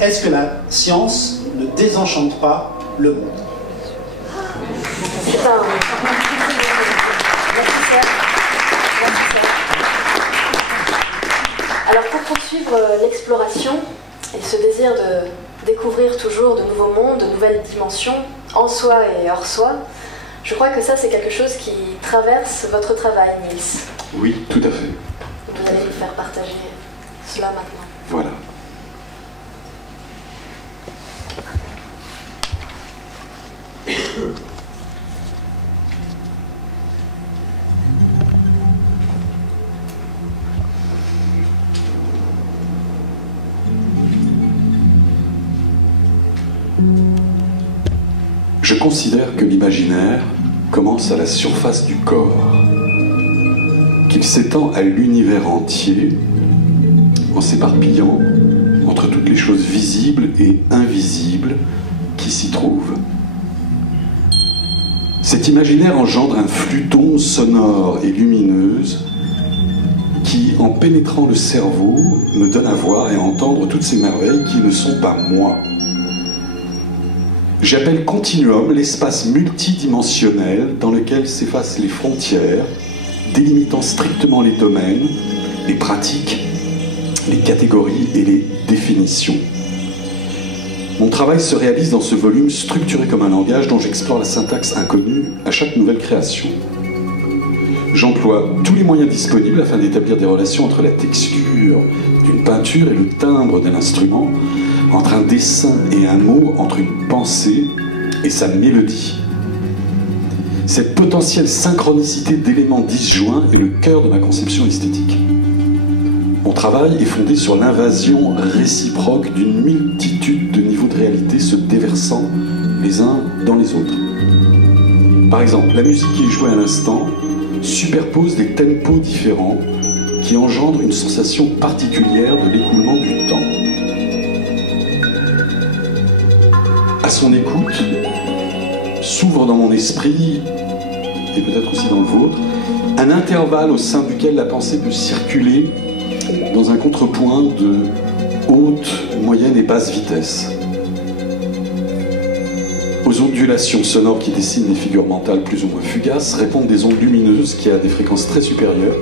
est-ce que la science ne désenchante pas le monde? Alors pour poursuivre l'exploration et ce désir de découvrir toujours de nouveaux mondes, de nouvelles dimensions, en soi et hors soi, je crois que ça c'est quelque chose qui traverse votre travail, Niels. Oui, tout à fait. Vous allez nous faire partager cela maintenant. Voilà. Je considère que l'imaginaire commence à la surface du corps, qu'il s'étend à l'univers entier en s'éparpillant entre toutes les choses visibles et invisibles qui s'y trouvent. Cet imaginaire engendre un flux d'ondes sonores et lumineuses qui, en pénétrant le cerveau, me donne à voir et à entendre toutes ces merveilles qui ne sont pas moi. J'appelle continuum l'espace multidimensionnel dans lequel s'effacent les frontières, délimitant strictement les domaines, les pratiques, les catégories et les définitions. Mon travail se réalise dans ce volume structuré comme un langage dont j'explore la syntaxe inconnue à chaque nouvelle création. J'emploie tous les moyens disponibles afin d'établir des relations entre la texture d'une peinture et le timbre d'un instrument, entre un dessin et un mot, entre une pensée et sa mélodie. Cette potentielle synchronicité d'éléments disjoints est le cœur de ma conception esthétique. Mon travail est fondé sur l'invasion réciproque d'une multitude de niveaux de réalité se déversant les uns dans les autres. Par exemple, la musique qui est jouée à l'instant superpose des tempos différents qui engendrent une sensation particulière de l'écoulement du temps. À son écoute, s'ouvre dans mon esprit, et peut-être aussi dans le vôtre, un intervalle au sein duquel la pensée peut circuler dans un contrepoint de haute, moyenne et basse vitesse. Aux ondulations sonores qui dessinent des figures mentales plus ou moins fugaces répondent des ondes lumineuses qui, à des fréquences très supérieures,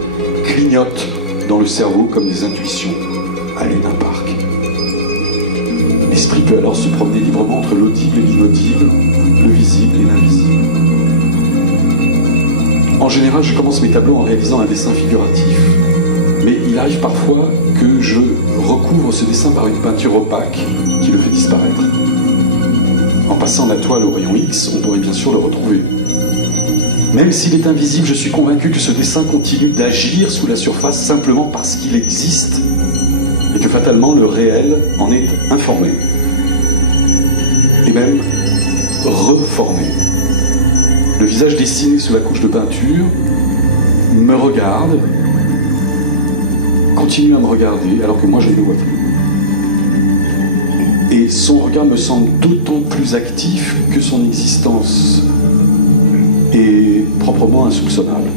clignotent dans le cerveau comme des intuitions à lune d'un parc. Les l'esprit peut alors se promener librement entre l'audible et l'inaudible, le visible et l'invisible. En général, je commence mes tableaux en réalisant un dessin figuratif, mais il arrive parfois que je recouvre ce dessin par une peinture opaque qui le fait disparaître. En passant la toile au rayon X, on pourrait bien sûr le retrouver. Même s'il est invisible, je suis convaincu que ce dessin continue d'agir sous la surface simplement parce qu'il existe et que fatalement le réel en est informé et même reformé. Le visage dessiné sous la couche de peinture me regarde, continue à me regarder alors que moi je ne le vois plus. Et son regard me semble d'autant plus actif que son existence est proprement insoupçonnable.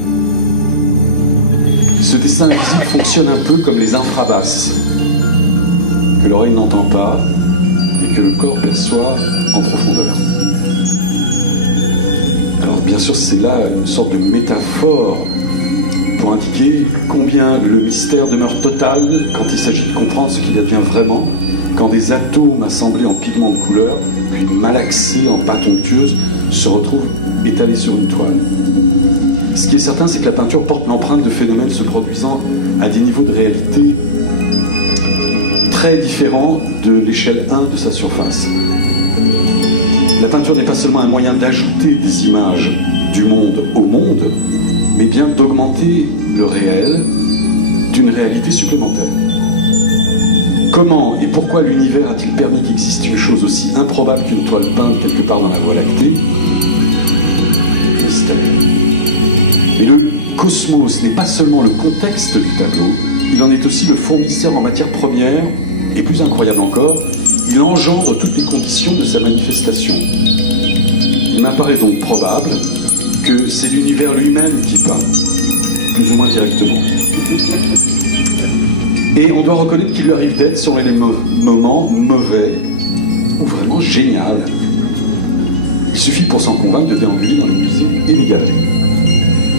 Ce dessin invisible fonctionne un peu comme les infrabasses, que l'oreille n'entend pas et que le corps perçoit en profondeur. Alors bien sûr, c'est là une sorte de métaphore pour indiquer combien le mystère demeure total quand il s'agit de comprendre ce qu'il advient vraiment, quand des atomes assemblés en pigments de couleur, puis malaxés en pâte onctueuse, se retrouvent étalés sur une toile. Ce qui est certain, c'est que la peinture porte l'empreinte de phénomènes se produisant à des niveaux de réalité très différents de l'échelle 1 de sa surface. La peinture n'est pas seulement un moyen d'ajouter des images du monde au monde, mais bien d'augmenter le réel d'une réalité supplémentaire. Comment et pourquoi l'univers a-t-il permis qu'existe une chose aussi improbable qu'une toile peinte quelque part dans la Voie lactée? Mystère. Mais le cosmos n'est pas seulement le contexte du tableau, il en est aussi le fournisseur en matière première, et plus incroyable encore, il engendre toutes les conditions de sa manifestation. Il m'apparaît donc probable que c'est l'univers lui-même qui peint, plus ou moins directement. Et on doit reconnaître qu'il lui arrive d'être, sur les moments mauvais ou vraiment génial. Il suffit pour s'en convaincre de déambuler dans les musées et les galeries.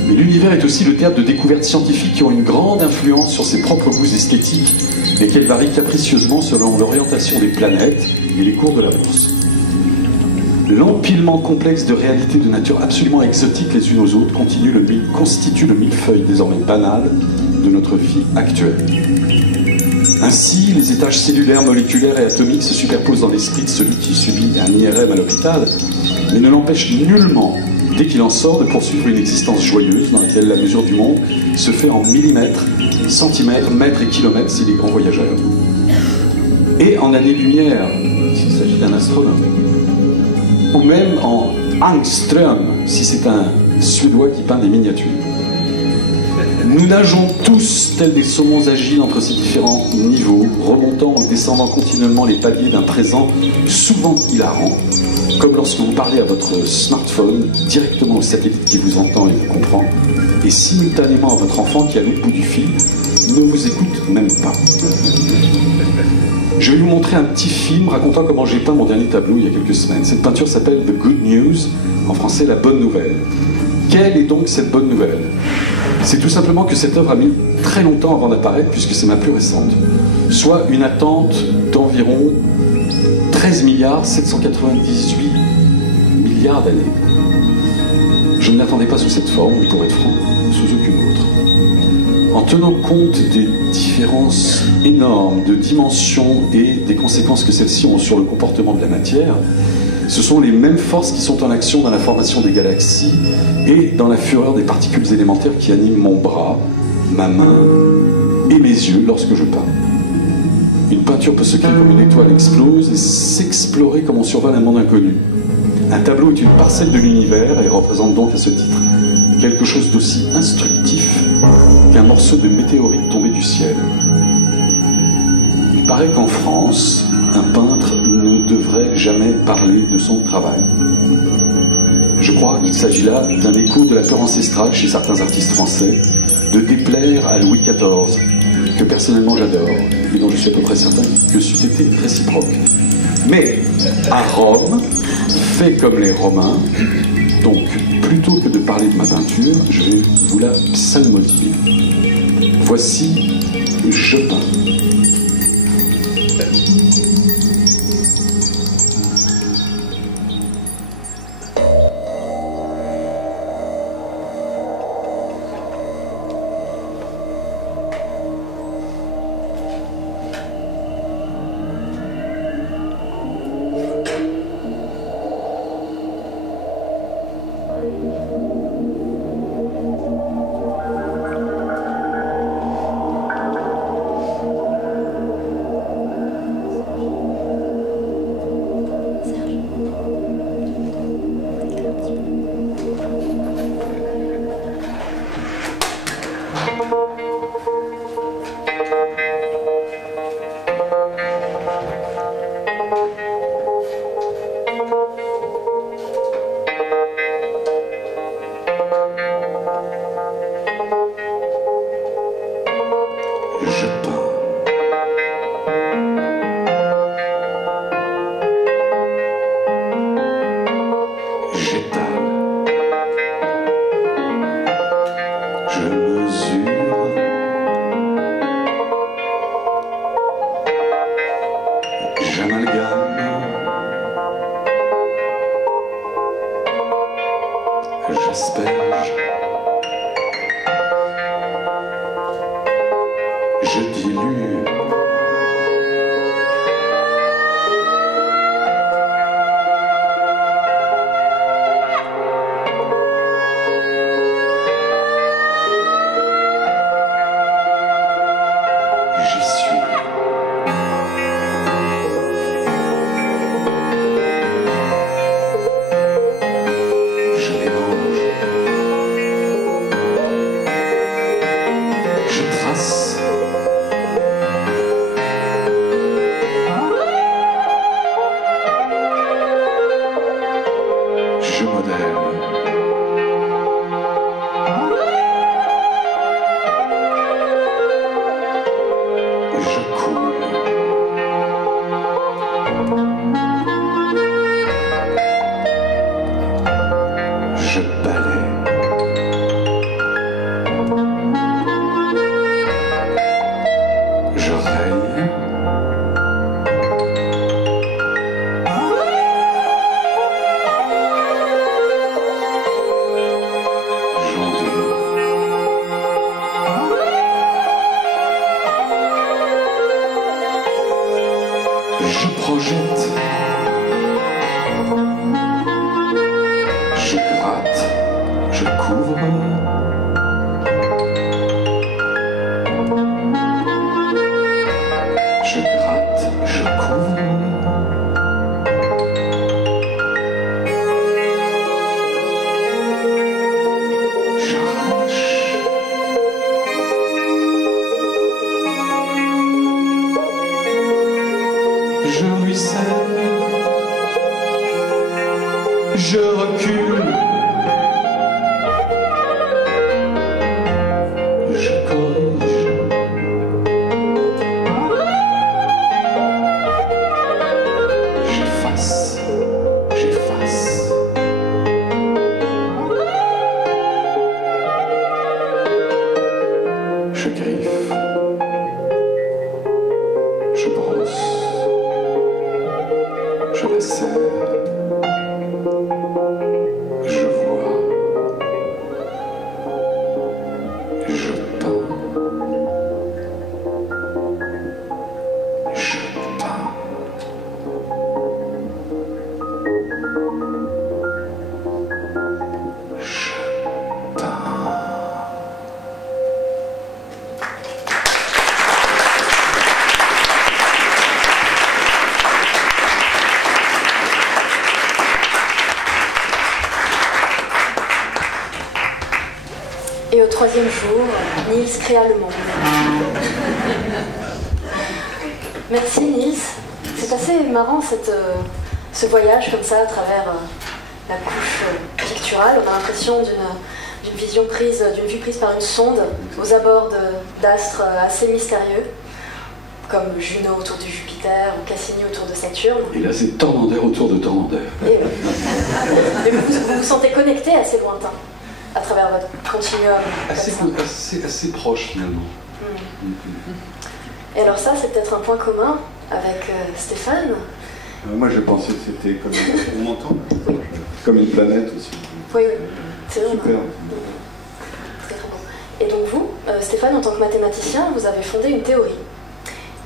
Mais l'univers est aussi le théâtre de découvertes scientifiques qui ont une grande influence sur ses propres goûts esthétiques et qu'elles varient capricieusement selon l'orientation des planètes et les cours de la bourse. L'empilement complexe de réalités de nature absolument exotiques les unes aux autres constitue le millefeuille désormais banal de notre vie actuelle. Ainsi, les étages cellulaires, moléculaires et atomiques se superposent dans l'esprit de celui qui subit un IRM à l'hôpital, mais ne l'empêchent nullement, dès qu'il en sort, de poursuivre une existence joyeuse dans laquelle la mesure du monde se fait en millimètres, centimètres, mètres et kilomètres s'il est grand voyageur. Et en années-lumière, s'il s'agit d'un astronome, ou même en Angström, si c'est un Suédois qui peint des miniatures. Nous nageons tous tels des saumons agiles entre ces différents niveaux, remontant ou descendant continuellement les paliers d'un présent souvent hilarant, comme lorsque vous parlez à votre smartphone, directement au satellite qui vous entend et vous comprend, et simultanément à votre enfant qui, à l'autre bout du fil, ne vous écoute même pas. Je vais vous montrer un petit film racontant comment j'ai peint mon dernier tableau il y a quelques semaines. Cette peinture s'appelle The Good News, en français la bonne nouvelle. Quelle est donc cette bonne nouvelle? C'est tout simplement que cette œuvre a mis très longtemps avant d'apparaître, puisque c'est ma plus récente, soit une attente d'environ 13 798 milliards d'années. Je ne l'attendais pas sous cette forme, mais pour être franc, sous aucune autre. En tenant compte des différences énormes de dimensions et des conséquences que celles-ci ont sur le comportement de la matière, ce sont les mêmes forces qui sont en action dans la formation des galaxies et dans la fureur des particules élémentaires qui animent mon bras, ma main et mes yeux lorsque je peins. Une peinture peut se créer comme une étoile explose et s'explorer comme on survole un monde inconnu. Un tableau est une parcelle de l'univers et représente donc à ce titre quelque chose d'aussi instructif qu'un morceau de météorite tombé du ciel. Il paraît qu'en France, un peintre ne devrait jamais parler de son travail. Je crois qu'il s'agit là d'un écho de la peur ancestrale chez certains artistes français de déplaire à Louis XIV, que personnellement j'adore, et dont je suis à peu près certain que c'eût été réciproque. Mais à Rome, fait comme les Romains, donc plutôt que de parler de ma peinture, je vais vous la psalmodier. Voici Je peins. Je peins. J'étale. Je mesure. J'amalgame. J'asperge. Je dilue. J'y suis. Je mélange. Je trace. Je modèle. Je coule. Je balaie. Je raye. J'ondule. Je projette. Je gratte. Je couvre. Je gratte. Je couvre. J'arrache. Je ruisselle. Je recule. Je corrige. J'efface. J'efface. Je griffe. Je brosse. Je lacère. Je vois. Je peins. Je peins. Je peins. Et au troisième jour, Niels créa le monde. Merci Niels. C'est assez marrant ce voyage comme ça à travers la couche picturale. On a l'impression d'une vue prise par une sonde aux abords d'astres assez mystérieux, comme Juno autour de Jupiter ou Cassini autour de Saturne. Et là, c'est Tornadaire autour de Tornadaire. Et vous vous sentez connecté assez lointain à travers votre continuum. Assez proche finalement. Et alors ça, c'est peut-être un point commun avec Stéphane. Moi, je pensais que c'était comme... On m'entend ? Oui. Comme une planète aussi. Oui, oui. C'est vrai. Super. Très, très bon. Et donc vous, Stéphane, en tant que mathématicien, vous avez fondé une théorie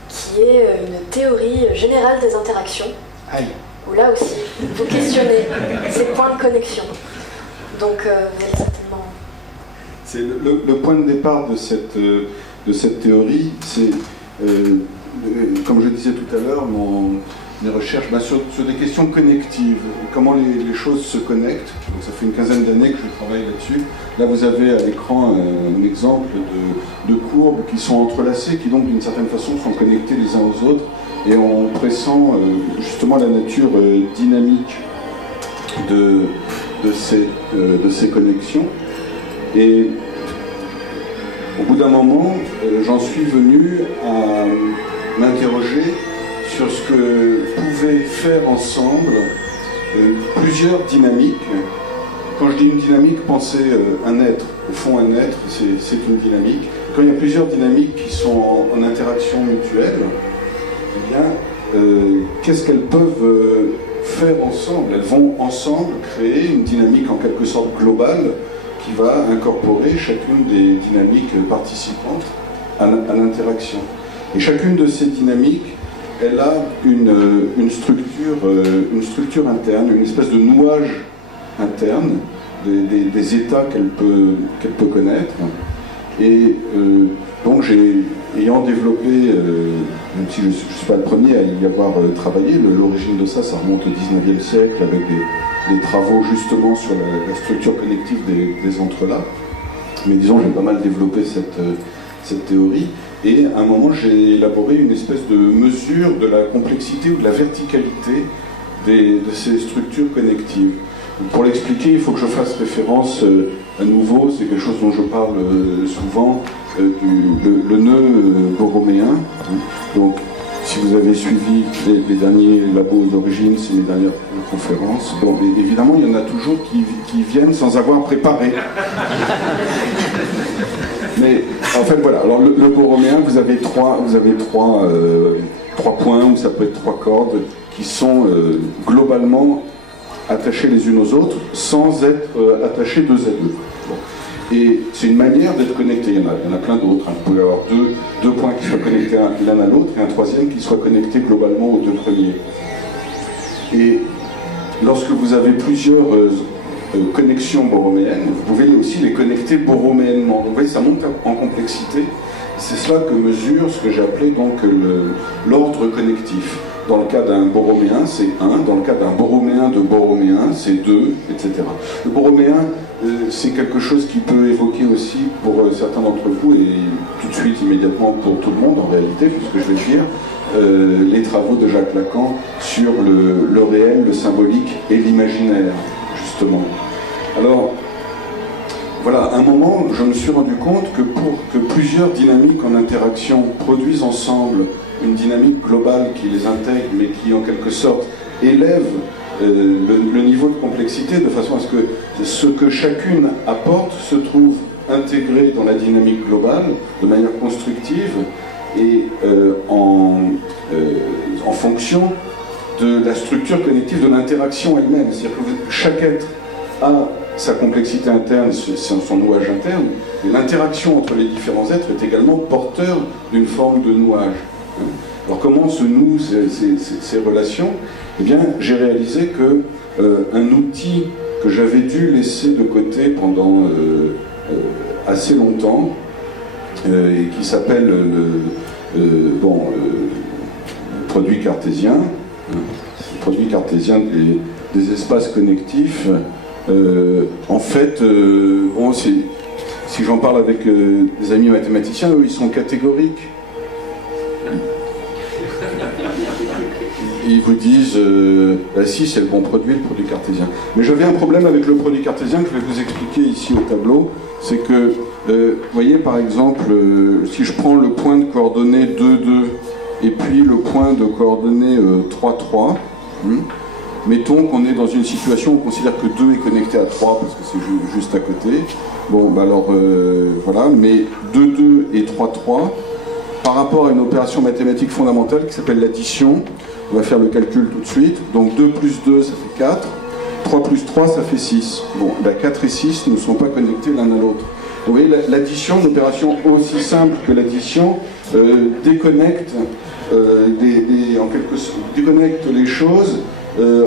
qui est une théorie générale des interactions. Aïe. Où là aussi, vous questionnez ces points de connexion. Donc vous allez certainement... C'est le point de départ de cette théorie, c'est, comme je disais tout à l'heure, mes recherches sur des questions connectives, comment les choses se connectent. Donc, ça fait une quinzaine d'années que je travaille là-dessus. Là, vous avez à l'écran un exemple de courbes qui sont entrelacées, qui donc d'une certaine façon sont connectées les uns aux autres, et on pressent justement la nature dynamique de ces connexions. Et au bout d'un moment, j'en suis venu à m'interroger sur ce que pouvaient faire ensemble plusieurs dynamiques. Quand je dis une dynamique, pensez un être. Au fond, un être, c'est une dynamique. Quand il y a plusieurs dynamiques qui sont en interaction mutuelle, eh bien, qu'est-ce qu'elles peuvent faire ensemble? Elles vont ensemble créer une dynamique en quelque sorte globale qui va incorporer chacune des dynamiques participantes à l'interaction. Et chacune de ces dynamiques, elle a une structure interne, une espèce de nouage interne, des états qu'elle peut connaître. Et donc ayant développé, même si je ne suis pas le premier à y avoir travaillé, l'origine de ça remonte au 19e siècle avec des travaux justement sur la structure connective des entrelacs. Mais disons, j'ai pas mal développé cette théorie. Et à un moment, j'ai élaboré une espèce de mesure de la complexité ou de la verticalité de ces structures connectives. Pour l'expliquer, il faut que je fasse référence à nouveau, c'est quelque chose dont je parle souvent, le nœud borroméen. Donc, si vous avez suivi les derniers labos d'origine, c'est les dernières conférences, bon, évidemment, il y en a toujours qui viennent sans avoir préparé. Mais en fait, voilà. Alors, le borroméen, vous avez trois points, ou ça peut être trois cordes, qui sont globalement attachées les unes aux autres, sans être attachées deux à deux. Bon. Et c'est une manière d'être connecté. Il y en a plein d'autres. Hein. Vous pouvez avoir deux points qui soient connectés l'un à l'autre, et un troisième qui soit connecté globalement aux deux premiers. Et lorsque vous avez plusieurs connexions borroméennes, vous pouvez aussi les connecter borroméennement. Donc vous voyez, ça monte en complexité. C'est cela que mesure ce que j'ai appelé donc l'ordre connectif. Dans le cas d'un borroméen, c'est 1. Dans le cas d'un borroméen de borroméen, c'est 2, etc. Le borroméen, c'est quelque chose qui peut évoquer aussi pour certains d'entre vous, et tout de suite, immédiatement pour tout le monde en réalité, puisque je vais dire, les travaux de Jacques Lacan sur le réel, le symbolique et l'imaginaire, justement. Alors, voilà, à un moment, je me suis rendu compte que pour que plusieurs dynamiques en interaction produisent ensemble une dynamique globale qui les intègre, mais qui en quelque sorte élève le niveau de complexité de façon à ce que ce que chacune apporte se trouve intégré dans la dynamique globale de manière constructive et en fonction de la structure connective de l'interaction elle-même. C'est-à-dire que chaque être a sa complexité interne, son nouage interne, et l'interaction entre les différents êtres est également porteur d'une forme de nouage. Alors comment se nouent ces relations? Eh bien, j'ai réalisé que un outil que j'avais dû laisser de côté pendant assez longtemps, et qui s'appelle le produit cartésien, le produit cartésien des espaces connectifs. En fait, bon, si j'en parle avec des amis mathématiciens, eux, ils sont catégoriques. Ils vous disent, bah si, c'est le bon produit, le produit cartésien. Mais j'avais un problème avec le produit cartésien que je vais vous expliquer ici au tableau. C'est que, vous voyez par exemple, si je prends le point de coordonnées 2, 2, et puis le point de coordonnées 3, 3, mettons qu'on est dans une situation où on considère que 2 est connecté à 3 parce que c'est juste à côté. Bon, bah alors, voilà, mais 2, 2 et 3, 3, par rapport à une opération mathématique fondamentale qui s'appelle l'addition, on va faire le calcul tout de suite. Donc 2 plus 2, ça fait 4. 3 plus 3, ça fait 6. Bon, bah 4 et 6 ne sont pas connectés l'un à l'autre. Vous voyez, l'addition, une opération aussi simple que l'addition, déconnecte, en quelque sorte, déconnecte les choses,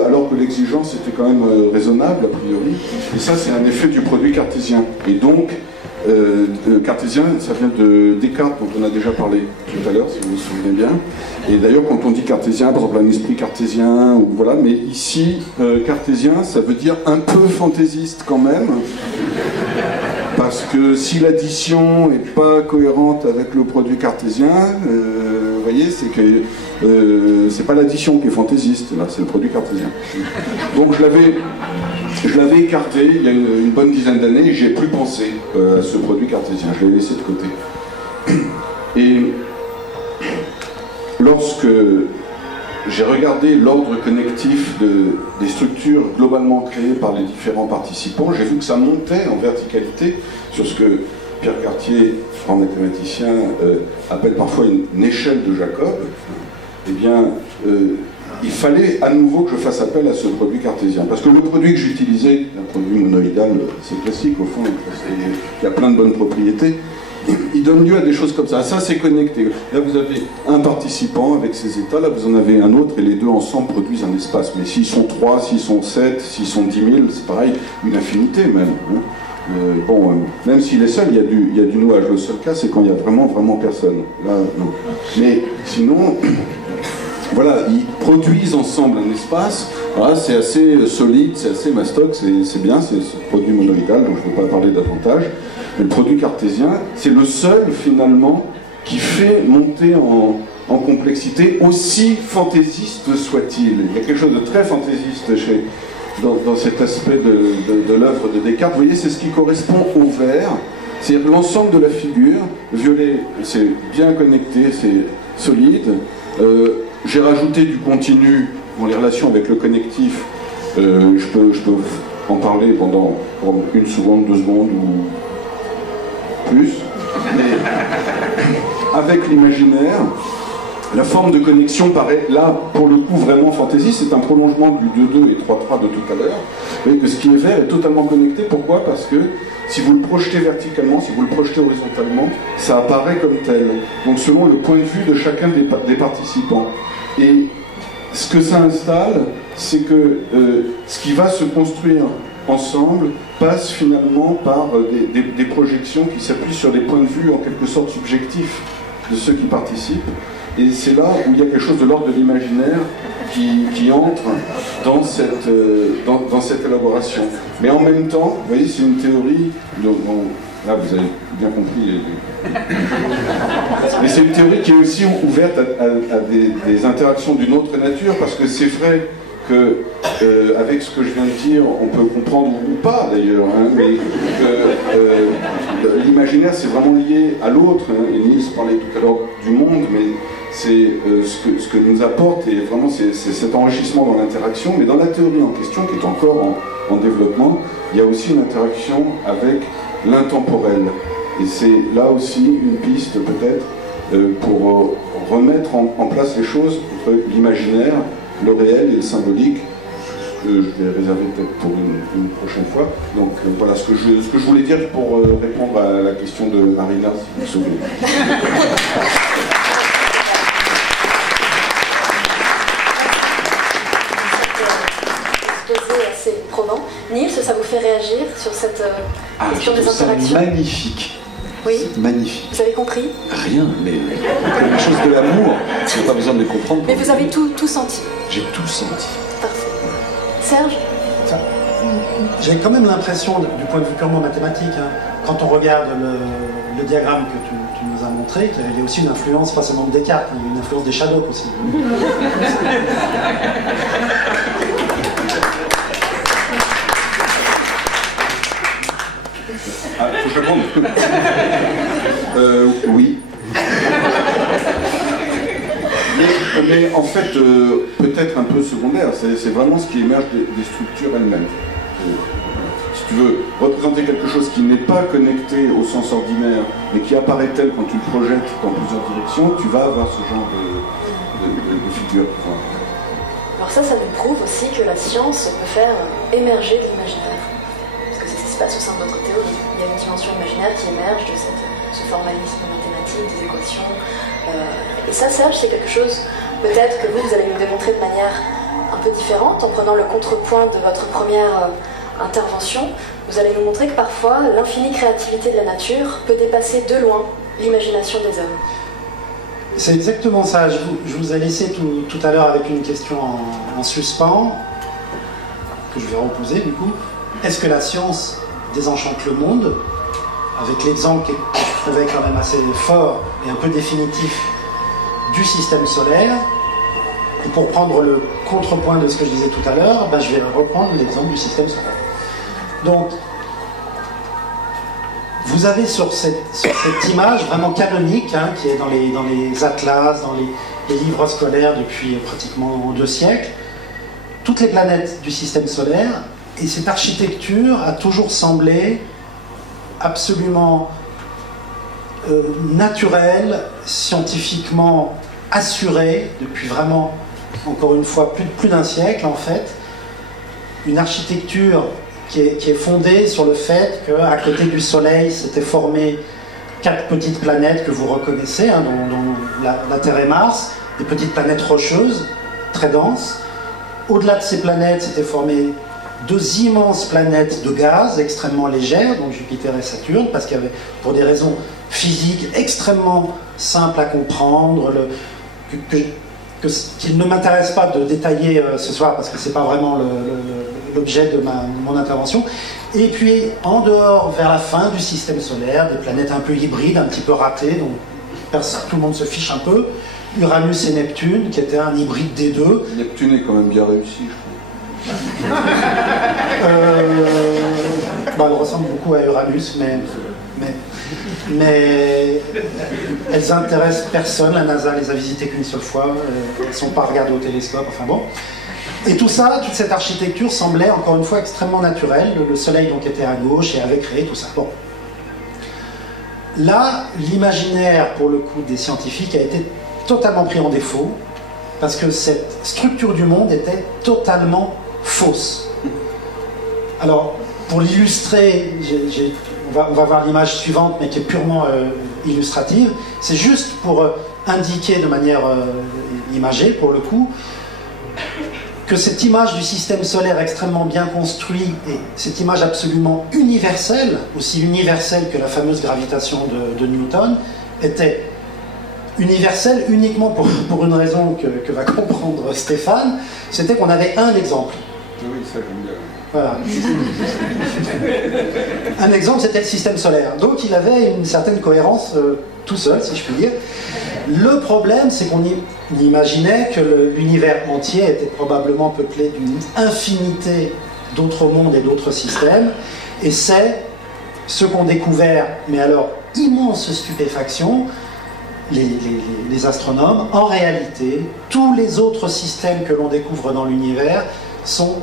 alors que l'exigence était quand même raisonnable, a priori. Et ça, c'est un effet du produit cartésien. Et donc, cartésien, ça vient de Descartes, dont on a déjà parlé tout à l'heure, si vous vous souvenez bien. Et d'ailleurs, quand on dit cartésien, par exemple un esprit cartésien, ou voilà, mais ici, cartésien, ça veut dire un peu fantaisiste quand même, parce que si l'addition n'est pas cohérente avec le produit cartésien, vous voyez, c'est que c'est pas l'addition qui est fantaisiste, là, c'est le produit cartésien. Donc je je l'avais écarté il y a une bonne dizaine d'années et j'ai plus pensé à ce produit cartésien. Je l'ai laissé de côté. Et lorsque j'ai regardé l'ordre connectif des structures globalement créées par les différents participants, j'ai vu que ça montait en verticalité sur ce que Pierre Cartier, grand mathématicien, appelle parfois une échelle de Jacob. Eh bien, il fallait à nouveau que je fasse appel à ce produit cartésien. Parce que le produit que j'utilisais, un produit monoïdal, c'est classique au fond, il y a plein de bonnes propriétés, il donne lieu à des choses comme ça. Ça, c'est connecté. Là, vous avez un participant avec ses états, là, vous en avez un autre, et les deux ensemble produisent un espace. Mais s'ils sont 3, s'ils sont 7, s'ils sont 10 000, c'est pareil, une infinité même. Bon, même s'il est seul, il y a du nuage. Le seul cas, c'est quand il y a vraiment personne. Là, non. Mais sinon, voilà, ils produisent ensemble un espace. Voilà, c'est assez solide, c'est assez mastoc, c'est bien, c'est ce produit monoïdal, donc je ne vais pas parler davantage. Mais le produit cartésien, c'est le seul, finalement, qui fait monter en complexité, aussi fantaisiste soit-il. Il y a quelque chose de très fantaisiste dans cet aspect de l'œuvre de Descartes. Vous voyez, c'est ce qui correspond au vert, c'est-à-dire l'ensemble de la figure. Violet, c'est bien connecté, c'est solide. J'ai rajouté du continu dans les relations avec le connectif. Je peux en parler pendant 1 seconde, 2 secondes ou plus. Mais avec l'imaginaire, la forme de connexion paraît là, pour le coup, vraiment fantaisie. C'est un prolongement du 2-2 et 3-3 de tout à l'heure. Vous voyez que ce qui est vert est totalement connecté. Pourquoi? Parce que si vous le projetez verticalement, si vous le projetez horizontalement, ça apparaît comme tel. Donc selon le point de vue de chacun des participants. Et ce que ça installe, c'est que ce qui va se construire ensemble passe finalement par des projections qui s'appuient sur des points de vue en quelque sorte subjectifs de ceux qui participent. Et c'est là où il y a quelque chose de l'ordre de l'imaginaire qui entre dans cette élaboration. Mais en même temps, vous voyez, c'est une théorie, là vous avez bien compris, mais c'est une théorie qui est aussi ouverte à des interactions d'une autre nature, parce que c'est vrai que, avec ce que je viens de dire, on peut comprendre, ou pas d'ailleurs, hein, mais l'imaginaire c'est vraiment lié à l'autre, hein, et Niels parlait tout à l'heure du monde, mais c'est ce que nous apporte, et vraiment c'est cet enrichissement dans l'interaction, mais dans la théorie en question, qui est encore en développement, il y a aussi une interaction avec l'intemporel. Et c'est là aussi une piste peut-être pour remettre en place les choses entre l'imaginaire, le réel et le symbolique, que je vais réserver peut-être pour une prochaine fois. Donc voilà ce que je voulais dire pour répondre à la question de Marina, si vous vous souvenez. Assez probant. Niels, ça vous fait réagir sur cette question des interactions? Magnifique. Oui. Magnifique. Vous avez compris? Rien, mais quelque chose de l'amour. Il n'y a pas besoin de le comprendre. Mais vous avez tout senti? J'ai tout senti. Parfait. Serge? J'ai quand même l'impression, du point de vue purement mathématique, hein, quand on regarde le diagramme que tu nous as montré, qu'il y a aussi une influence, pas seulement de Descartes, il y a une influence des Shadocks aussi. Faut que je réponde. Oui. Mais en fait, peut-être un peu secondaire, c'est vraiment ce qui émerge des structures elles-mêmes. Si tu veux représenter quelque chose qui n'est pas connecté au sens ordinaire, mais qui apparaît tel quand tu le projettes dans plusieurs directions, tu vas avoir ce genre de figure. Enfin, alors ça nous prouve aussi que la science peut faire émerger de l'imaginaire. Parce que c'est ce qui se passe au sein de notre théorie. Il y a une dimension imaginaire qui émerge de ce formalisme mathématique, des équations. Et ça, Serge, c'est quelque chose, peut-être que vous allez nous démontrer de manière un peu différente, en prenant le contrepoint de votre première intervention. Vous allez nous montrer que parfois, l'infinie créativité de la nature peut dépasser de loin l'imagination des hommes. C'est exactement ça. Je vous ai laissé tout à l'heure avec une question en suspens, que je vais reposer du coup. Est-ce que la science désenchante le monde? Avec l'exemple que je trouvais quand même assez fort et un peu définitif du système solaire. Et pour prendre le contrepoint de ce que je disais tout à l'heure, je vais reprendre l'exemple du système solaire. Donc, vous avez sur cette image vraiment canonique, hein, qui est dans les atlas, dans les livres scolaires depuis pratiquement 2 siècles, toutes les planètes du système solaire, et cette architecture a toujours semblé absolument naturelle, scientifiquement assurée, depuis vraiment, encore une fois, plus d'un siècle en fait, une architecture qui est fondée sur le fait qu'à côté du Soleil s'étaient formées 4 petites planètes que vous reconnaissez, hein, dont la Terre et Mars, des petites planètes rocheuses, très denses. Au-delà de ces planètes s'étaient formées 2 immenses planètes de gaz extrêmement légères, donc Jupiter et Saturne, parce qu'il y avait, pour des raisons physiques extrêmement simples à comprendre, qu'il ne m'intéresse pas de détailler ce soir, parce que ce n'est pas vraiment l'objet de mon intervention. Et puis, en dehors, vers la fin du système solaire, des planètes un peu hybrides, un petit peu ratées, dont tout le monde se fiche un peu, Uranus et Neptune, qui était un hybride des deux. Neptune est quand même bien réussi, je crois. Elle ressemble beaucoup à Uranus, mais elles intéressent personne. La NASA les a visitées qu'une seule fois. Elles ne sont pas regardées au télescope. Enfin bon. Et tout ça, toute cette architecture semblait encore une fois extrêmement naturelle. Le Soleil donc était à gauche et avait créé tout ça. Bon. Là, l'imaginaire, pour le coup, des scientifiques a été totalement pris en défaut, parce que cette structure du monde était totalement fausse. Alors, pour l'illustrer, on va voir l'image suivante, mais qui est purement illustrative. C'est juste pour indiquer de manière imagée, pour le coup, que cette image du système solaire extrêmement bien construit, et cette image absolument universelle, aussi universelle que la fameuse gravitation de Newton, était universelle uniquement pour une raison que va comprendre Stéphane, c'était qu'on avait un exemple. Oui, ça j'aime bien. Voilà. Un exemple, c'était le système solaire. Donc il avait une certaine cohérence tout seul, si je puis dire. Le problème, c'est qu'on imaginait que l'univers entier était probablement peuplé d'une infinité d'autres mondes et d'autres systèmes. Et c'est ce qu'ont découvert, mais alors immense stupéfaction, les astronomes. En réalité, tous les autres systèmes que l'on découvre dans l'univers sont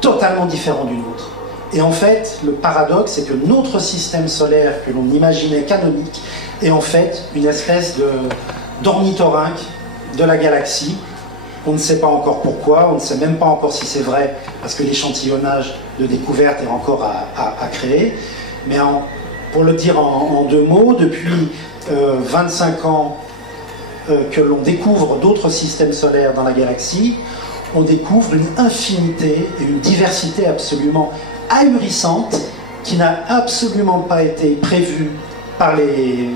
totalement différents du nôtre. Et en fait, le paradoxe, c'est que notre système solaire, que l'on imaginait canonique, est en fait une espèce d'ornithorynque de la galaxie. On ne sait pas encore pourquoi, on ne sait même pas encore si c'est vrai, parce que l'échantillonnage de découverte est encore à créer. Mais pour le dire en 2 mots, depuis 25 ans que l'on découvre d'autres systèmes solaires dans la galaxie, on découvre une infinité et une diversité absolument ahurissante qui n'a absolument pas été prévue par les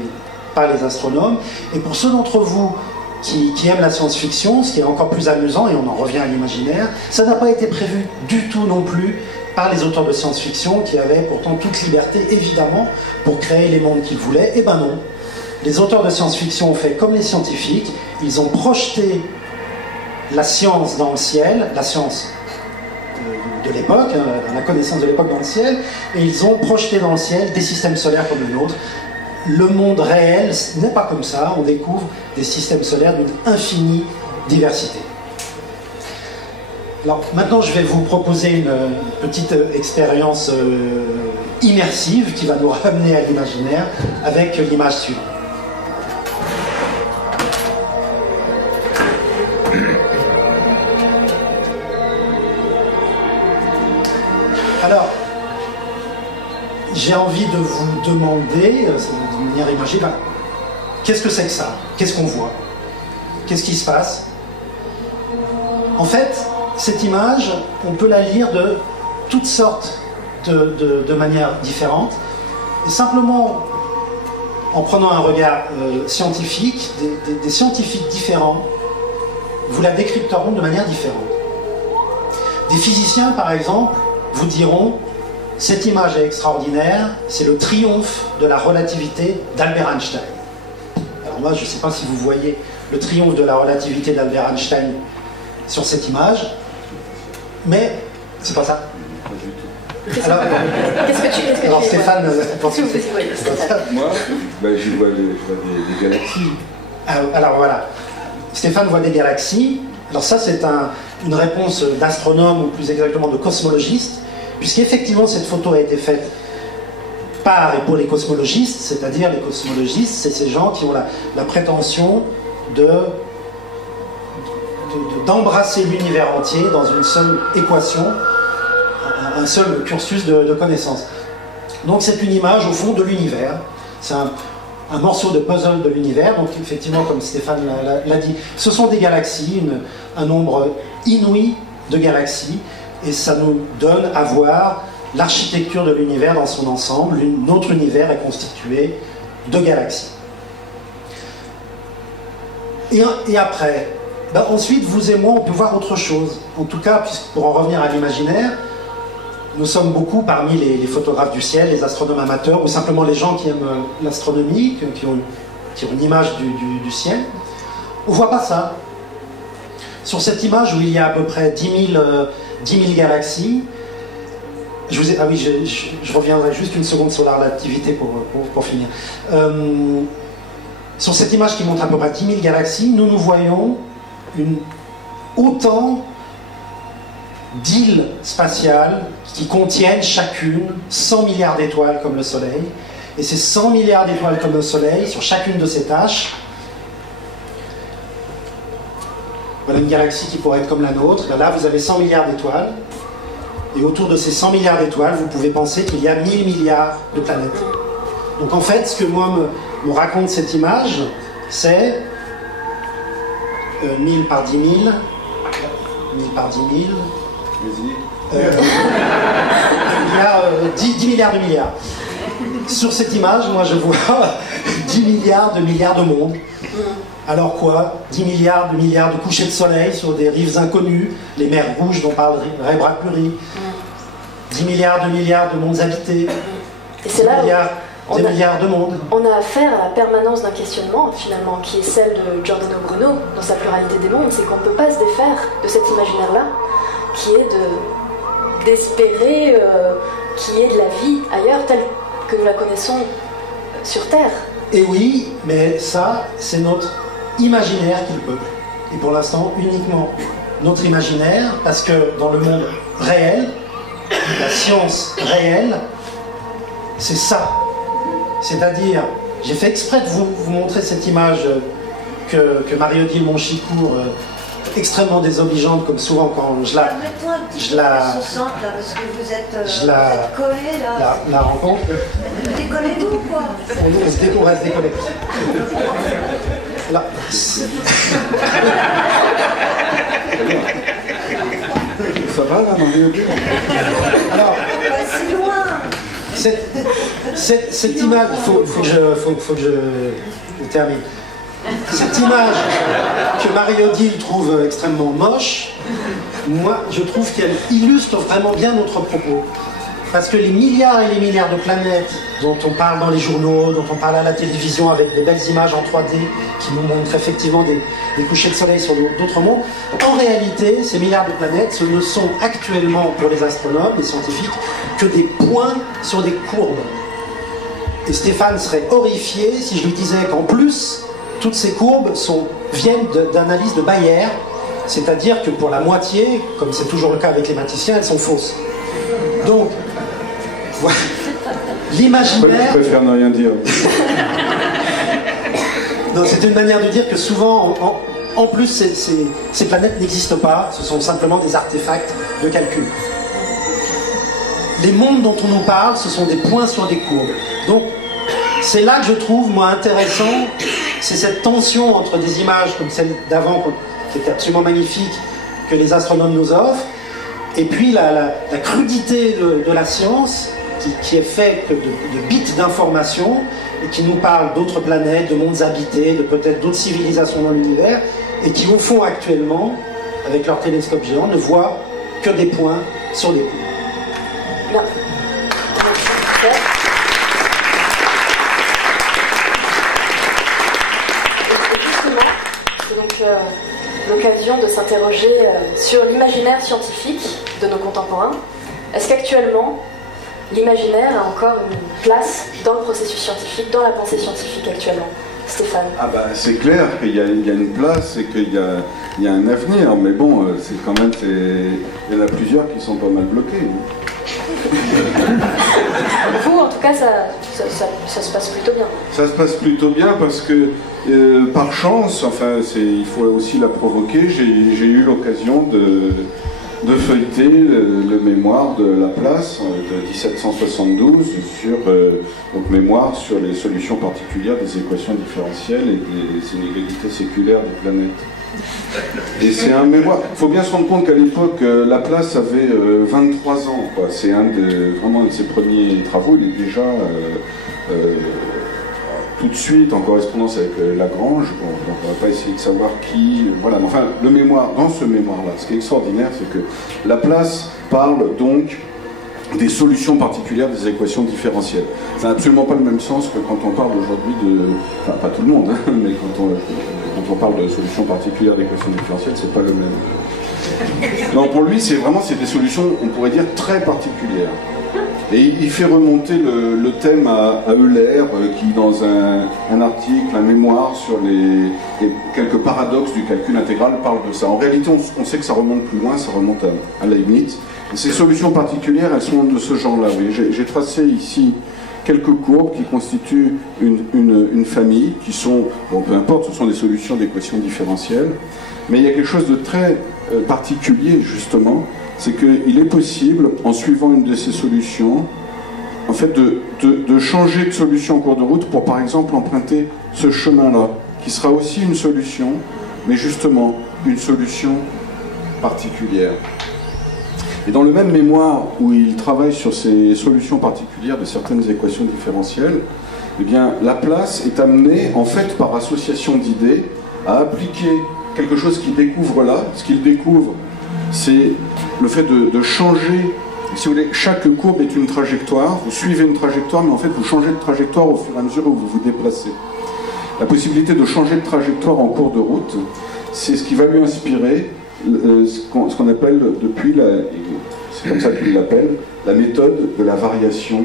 astronomes. Et pour ceux d'entre vous qui aiment la science-fiction, ce qui est encore plus amusant, et on en revient à l'imaginaire, ça n'a pas été prévu du tout non plus par les auteurs de science-fiction qui avaient pourtant toute liberté, évidemment, pour créer les mondes qu'ils voulaient. Eh ben non. Les auteurs de science-fiction ont fait comme les scientifiques, ils ont projeté la science dans le ciel, la science de l'époque, la connaissance de l'époque dans le ciel, et ils ont projeté dans le ciel des systèmes solaires comme le nôtre. Le monde réel n'est pas comme ça, on découvre des systèmes solaires d'une infinie diversité. Alors maintenant je vais vous proposer une petite expérience immersive qui va nous ramener à l'imaginaire avec l'image suivante. Alors, j'ai envie de vous demander, de manière imagée, qu'est-ce que c'est que ça? Qu'est-ce qu'on voit? Qu'est-ce qui se passe? En fait, cette image, on peut la lire de toutes sortes de manières différentes. Et simplement, en prenant un regard scientifique, des scientifiques différents vous la décrypteront de manière différente. Des physiciens, par exemple, vous diront « Cette image est extraordinaire, c'est le triomphe de la relativité d'Albert Einstein. » Alors moi, je ne sais pas si vous voyez le triomphe de la relativité d'Albert Einstein sur cette image, mais c'est pas ça. Pas du tout. Qu'est-ce que tu Alors y Stéphane, vois? Qu'est-ce que vous y voyez, Stéphane? Moi, j'y vois des galaxies. Alors voilà, Stéphane voit des galaxies. Alors ça, c'est une réponse d'astronome, ou plus exactement de cosmologiste, puisqu'effectivement, cette photo a été faite par et pour les cosmologistes, c'est-à-dire les cosmologistes, c'est ces gens qui ont la prétention d'embrasser l'univers entier dans une seule équation, un seul cursus de connaissances. Donc c'est une image au fond de l'univers, c'est un morceau de puzzle de l'univers. Donc effectivement, comme Stéphane l'a dit, ce sont des galaxies, un nombre inouï de galaxies, et ça nous donne à voir l'architecture de l'univers dans son ensemble. Notre univers est constitué de galaxies. Et après, ensuite, vous et moi, on peut voir autre chose. En tout cas, pour en revenir à l'imaginaire, nous sommes beaucoup parmi les photographes du ciel, les astronomes amateurs, ou simplement les gens qui aiment l'astronomie, qui ont une image du ciel. On ne voit pas ça. Sur cette image où il y a à peu près 10 000 galaxies, je reviendrai juste une seconde sur la relativité pour finir. Sur cette image qui montre à peu près 10 000 galaxies, nous voyons autant d'îles spatiales qui contiennent chacune 100 milliards d'étoiles comme le Soleil. Et ces 100 milliards d'étoiles comme le Soleil, sur chacune de ces tâches, voilà une galaxie qui pourrait être comme la nôtre. Là, vous avez 100 milliards d'étoiles. Et autour de ces 100 milliards d'étoiles, vous pouvez penser qu'il y a 1000 milliards de planètes. Donc en fait, ce que moi me raconte cette image, c'est 1000 par 10 000, 1000 par 10 000, 10 milliards de milliards. Sur cette image, moi je vois 10 milliards de mondes. Alors quoi? 10 milliards de couchers de soleil sur des rives inconnues, les mers rouges dont parle Ray Bradbury. 10 milliards de mondes habités. Et c'est là des milliards de mondes. On a affaire à la permanence d'un questionnement, finalement, qui est celle de Giordano Bruno, dans sa pluralité des mondes. C'est qu'on ne peut pas se défaire de cet imaginaire-là, qui est d'espérer qu'il y ait de la vie ailleurs, telle que nous la connaissons sur Terre. Et oui, mais ça, c'est notre imaginaire qui le peuple. Et pour l'instant, uniquement notre imaginaire, parce que dans le monde réel, la science réelle, c'est ça. C'est-à-dire, j'ai fait exprès de vous montrer cette image que Marie-Odile Monchicourt, extrêmement désobligeante, comme souvent quand je la collé là. La rencontre. Décollez-vous quoi? On va se décoller. Là. Ça va là, Marie-Odile? Alors, Si loin. cette image, il faut que je termine. Cette image que Marie-Odile trouve extrêmement moche, moi je trouve qu'elle illustre vraiment bien notre propos. Parce que les milliards et les milliards de planètes dont on parle dans les journaux, dont on parle à la télévision avec des belles images en 3D qui nous montrent effectivement des couchers de soleil sur d'autres mondes, en réalité, ces milliards de planètes, ce ne sont actuellement pour les astronomes, les scientifiques, que des points sur des courbes. Et Stéphane serait horrifié si je lui disais qu'en plus, toutes ces courbes viennent d'analyse de Bayer, c'est-à-dire que pour la moitié, comme c'est toujours le cas avec les mathématiciens, elles sont fausses. Donc, voilà. L'imaginaire... Je préfère ne rien dire. Non, c'est une manière de dire que souvent, en plus, ces planètes n'existent pas, ce sont simplement des artefacts de calcul. Les mondes dont on nous parle, ce sont des points sur des courbes. Donc, c'est là que je trouve, moi, intéressant, c'est cette tension entre des images comme celle d'avant, qui était absolument magnifique, que les astronomes nous offrent, et puis la crudité de la science, qui est faite de bits d'informations, et qui nous parle d'autres planètes, de mondes habités, de peut-être d'autres civilisations dans l'univers, et qui, au fond, actuellement, avec leur télescope géant, ne voient que des points sur les courbes. Non. C'est donc l'occasion de s'interroger sur l'imaginaire scientifique de nos contemporains. Est-ce qu'actuellement, l'imaginaire a encore une place dans le processus scientifique, dans la pensée scientifique actuellement. Stéphane. Ah bah c'est clair qu'il y a une place et qu'il y a un avenir, mais bon, c'est quand même, il y en a plusieurs qui sont pas mal bloqués. Vous, en tout cas, ça se passe plutôt bien. Ça se passe plutôt bien parce que, par chance, enfin, il faut aussi la provoquer, j'ai eu l'occasion de feuilleter le mémoire de Laplace de 1772 sur donc mémoire sur les solutions particulières des équations différentielles et des inégalités séculaires des planètes. Et c'est un mémoire. Il faut bien se rendre compte qu'à l'époque, Laplace avait 23 ans. C'est vraiment un de ses premiers travaux. Il est déjà tout de suite en correspondance avec Lagrange. Bon, donc on ne va pas essayer de savoir qui. Voilà. Mais enfin, le mémoire, dans ce mémoire-là, ce qui est extraordinaire, c'est que Laplace parle donc des solutions particulières des équations différentielles. Ça n'a absolument pas le même sens que quand on parle aujourd'hui de. Enfin, pas tout le monde, hein, mais quand on parle de solutions particulières d'équations différentielles, c'est pas le même. Non, pour lui, c'est des solutions, on pourrait dire, très particulières. Et il fait remonter le thème à Euler, qui dans un article, un mémoire sur les quelques paradoxes du calcul intégral, parle de ça. En réalité, on sait que ça remonte plus loin, ça remonte à Leibniz. Et ces solutions particulières, elles sont de ce genre-là. Oui. J'ai tracé ici quelques courbes qui constituent une famille, qui sont, bon, peu importe, ce sont des solutions d'équations différentielles. Mais il y a quelque chose de très particulier, justement, c'est qu'il est possible, en suivant une de ces solutions, en fait, de changer de solution en cours de route pour, par exemple, emprunter ce chemin-là, qui sera aussi une solution, mais justement, une solution particulière. Et dans le même mémoire où il travaille sur ces solutions particulières de certaines équations différentielles, eh bien, Laplace est amené, en fait, par association d'idées, à appliquer quelque chose qu'il découvre là. Ce qu'il découvre, c'est le fait de changer. Si vous voulez, chaque courbe est une trajectoire. Vous suivez une trajectoire, mais en fait, vous changez de trajectoire au fur et à mesure où vous vous déplacez. La possibilité de changer de trajectoire en cours de route, c'est ce qui va lui inspirer ce qu'on appelle depuis, c'est comme ça qu'il l'appelle, la méthode de la variation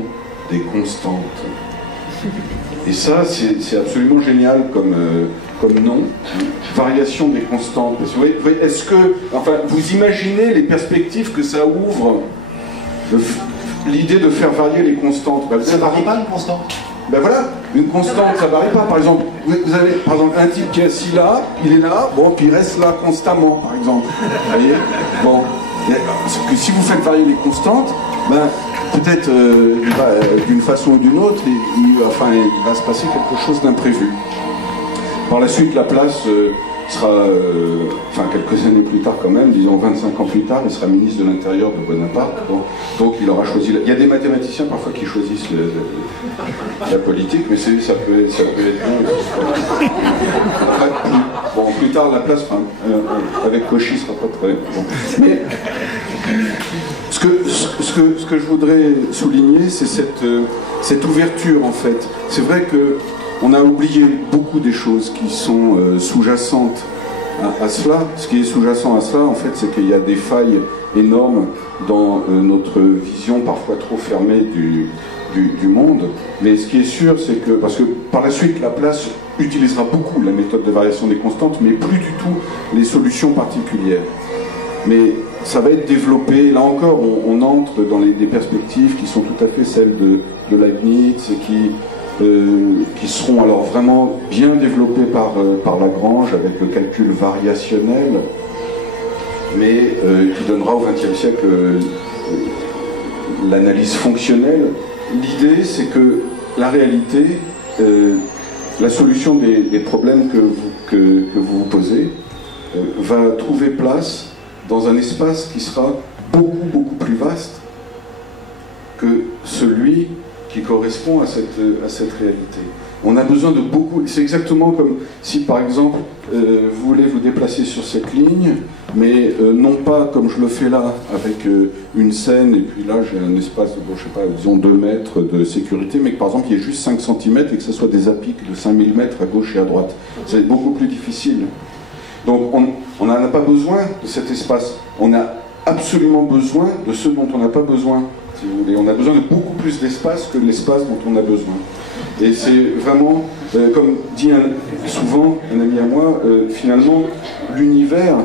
des constantes. Et ça, c'est absolument génial comme nom, hein. Variation des constantes. Est-ce que, enfin, vous imaginez les perspectives que ça ouvre, l'idée de faire varier les constantes? Ça ne varie pas une constante? Ben voilà, une constante, ça ne varie pas. Par exemple, vous avez par exemple un type qui est assis là, il est là, bon, puis il reste là constamment, par exemple. Vous voyez? Bon. Parce que si vous faites varier les constantes, ben, peut-être d'une façon ou d'une autre, il va se passer quelque chose d'imprévu. Par la suite, Laplace sera, quelques années plus tard quand même, disons 25 ans plus tard, il sera ministre de l'Intérieur de Bonaparte. Donc il aura choisi... Il y a des mathématiciens parfois qui choisissent la politique, mais ça peut être bien. Bon, plus tard, Laplace, avec Cauchy, sera pas très... Bon. Mais ce que je voudrais souligner, c'est cette ouverture, en fait. C'est vrai que on a oublié beaucoup des choses qui sont sous-jacentes à cela. Ce qui est sous-jacent à cela, en fait, c'est qu'il y a des failles énormes dans notre vision parfois trop fermée du monde. Mais ce qui est sûr, c'est que, parce que par la suite, Laplace utilisera beaucoup la méthode de variation des constantes, mais plus du tout les solutions particulières. Mais ça va être développé, là encore, on entre dans des perspectives qui sont tout à fait celles de Leibniz et qui seront alors vraiment bien développées par Lagrange avec le calcul variationnel, mais qui donnera au XXe siècle l'analyse fonctionnelle. L'idée, c'est que la réalité, la solution des problèmes que vous vous posez va trouver place dans un espace qui sera beaucoup, beaucoup plus vaste que celui qui correspond à cette réalité. On a besoin de beaucoup... C'est exactement comme si, par exemple, vous voulez vous déplacer sur cette ligne, mais non pas comme je le fais là, avec une scène, et puis là j'ai un espace de, bon, je sais pas, disons 2 mètres de sécurité, mais que par exemple il y ait juste 5 cm et que ce soit des apics de 5000 mètres à gauche et à droite. Ça va être beaucoup plus difficile. Donc on n'en a pas besoin de cet espace. On a absolument besoin de ce dont on n'a pas besoin, si vous voulez. On a besoin de beaucoup plus d'espace que l'espace dont on a besoin. Et c'est vraiment, comme dit souvent un ami à moi, finalement, l'univers,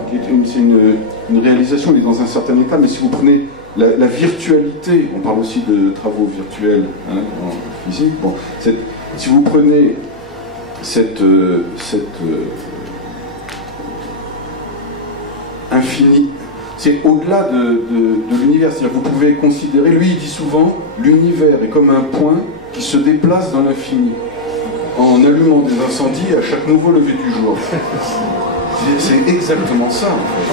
c'est une réalisation, il est dans un certain état, mais si vous prenez la virtualité, on parle aussi de travaux virtuels hein, en physique, bon, si vous prenez cette infini, c'est au-delà de l'univers. C'est-à-dire que vous pouvez considérer, lui il dit souvent, l'univers est comme un point qui se déplace dans l'infini, en allumant des incendies à chaque nouveau lever du jour. C'est exactement ça, en fait.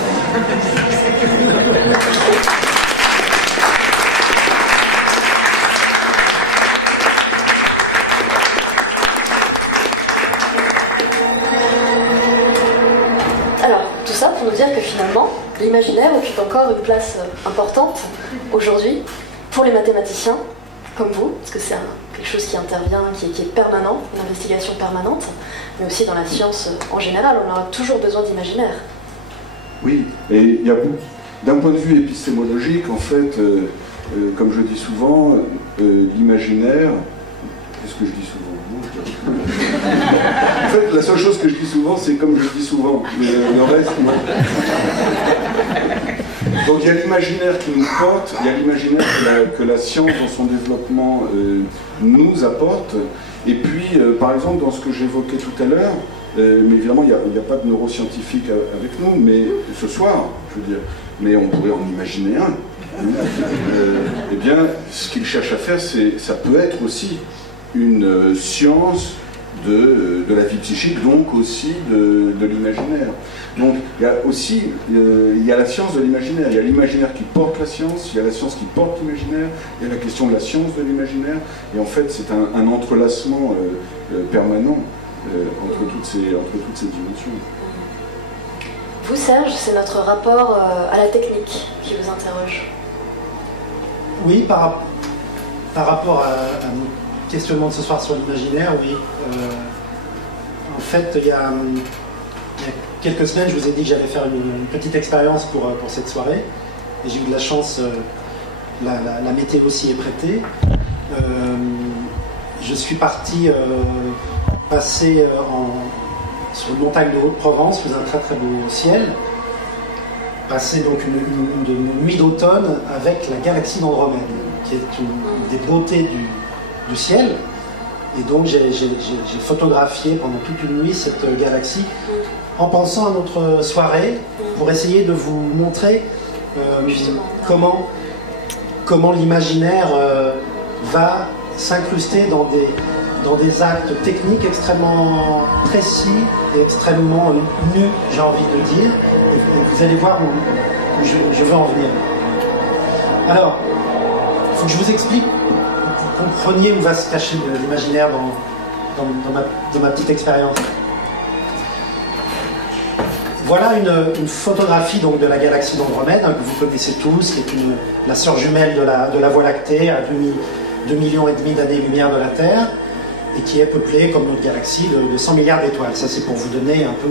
Alors, tout ça pour nous dire que finalement, l'imaginaire occupe encore une place importante aujourd'hui pour les mathématiciens, comme vous, parce que c'est quelque chose qui intervient, qui est permanent, une investigation permanente, mais aussi dans la science en général, on aura toujours besoin d'imaginaire. Oui, et il y a d'un point de vue épistémologique, en fait, comme je dis souvent, l'imaginaire, qu'est-ce que je dis souvent? En fait, la seule chose que je dis souvent, c'est comme je dis souvent, mais le reste, non. Donc il y a l'imaginaire qui nous porte, il y a l'imaginaire que la science dans son développement nous apporte, et puis par exemple dans ce que j'évoquais tout à l'heure, mais évidemment il n'y a pas de neuroscientifique avec nous, mais ce soir, je veux dire, mais on pourrait en imaginer un. Eh bien, ce qu'il cherche à faire, ça peut être aussi une science de la vie psychique, donc aussi de l'imaginaire. Donc il y a aussi il y a la science de l'imaginaire, il y a l'imaginaire qui porte la science, il y a la science qui porte l'imaginaire, il y a la question de la science de l'imaginaire, et en fait c'est un entrelacement permanent entre toutes ces dimensions. Vous, Serge, c'est notre rapport à la technique qui vous interroge. Oui, par rapport à mon questionnement de ce soir sur l'imaginaire, oui. En fait, il y a quelques semaines, je vous ai dit que j'allais faire une petite expérience pour cette soirée. Et j'ai eu de la chance, la météo s'y est prêtée. Je suis parti passer sur une montagne de Haute-Provence, sous un très très beau ciel. Passer donc une nuit d'automne avec la galaxie d'Andromède, qui est une des beautés du ciel. Et donc j'ai photographié pendant toute une nuit cette galaxie en pensant à notre soirée pour essayer de vous montrer comment l'imaginaire va s'incruster dans des actes techniques extrêmement précis et extrêmement nus, j'ai envie de dire, et vous allez voir où je veux en venir. Alors, il faut que je vous explique, que vous compreniez où va se cacher l'imaginaire dans ma petite expérience. Voilà une photographie donc, de la galaxie d'Andromède, hein, que vous connaissez tous, qui est la sœur jumelle de la Voie lactée, à 2,5 millions d'années-lumière de la Terre, et qui est peuplée, comme notre galaxie, de 100 milliards d'étoiles. Ça, c'est pour vous donner un peu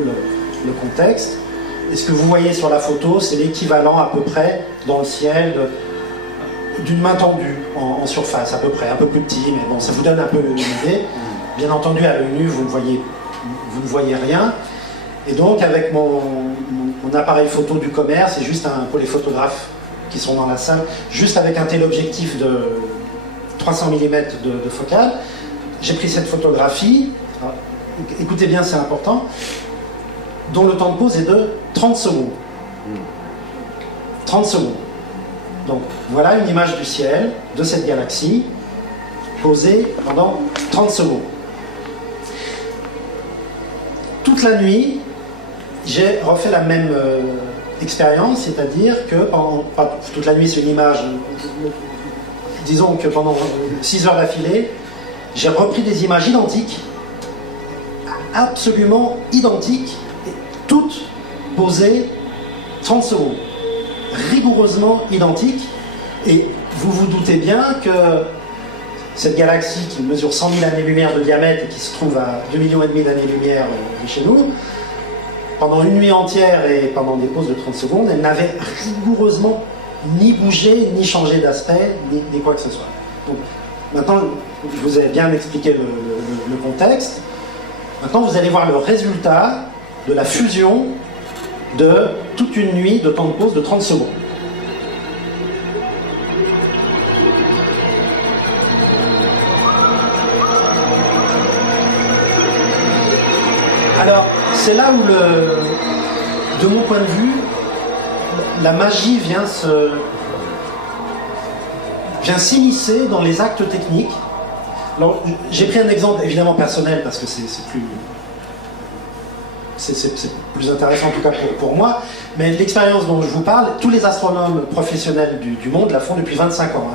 le contexte. Et ce que vous voyez sur la photo, c'est l'équivalent à peu près dans le ciel d'une main tendue en surface, à peu près, un peu plus petit, mais bon, ça vous donne un peu une idée. Bien entendu, à l'œil nu, vous ne voyez rien. Et donc, avec mon appareil photo du commerce, et juste pour les photographes qui sont dans la salle, juste avec un téléobjectif de 300 mm de focale, j'ai pris cette photographie, alors, écoutez bien, c'est important, dont le temps de pause est de 30 secondes. 30 secondes. Donc, voilà une image du ciel, de cette galaxie, posée pendant 30 secondes. Toute la nuit, j'ai refait la même expérience, c'est-à-dire que toute la nuit, c'est une image, disons que pendant 6 heures d'affilée, j'ai repris des images identiques, absolument identiques, toutes posées 30 secondes, rigoureusement identiques, et vous vous doutez bien que cette galaxie qui mesure 100 000 années-lumière de diamètre et qui se trouve à 2,5 millions d'années-lumière de chez nous, pendant une nuit entière et pendant des pauses de 30 secondes, elle n'avait rigoureusement ni bougé, ni changé d'aspect, ni quoi que ce soit. Donc, maintenant, je vous ai bien expliqué le contexte. Maintenant, vous allez voir le résultat de la fusion de toute une nuit de temps de pause de 30 secondes. Alors, c'est là où, de mon point de vue, la magie vient s'immiscer dans les actes techniques. Alors, j'ai pris un exemple évidemment personnel parce que c'est plus intéressant en tout cas pour moi, mais l'expérience dont je vous parle, tous les astronomes professionnels du monde la font depuis 25 ans.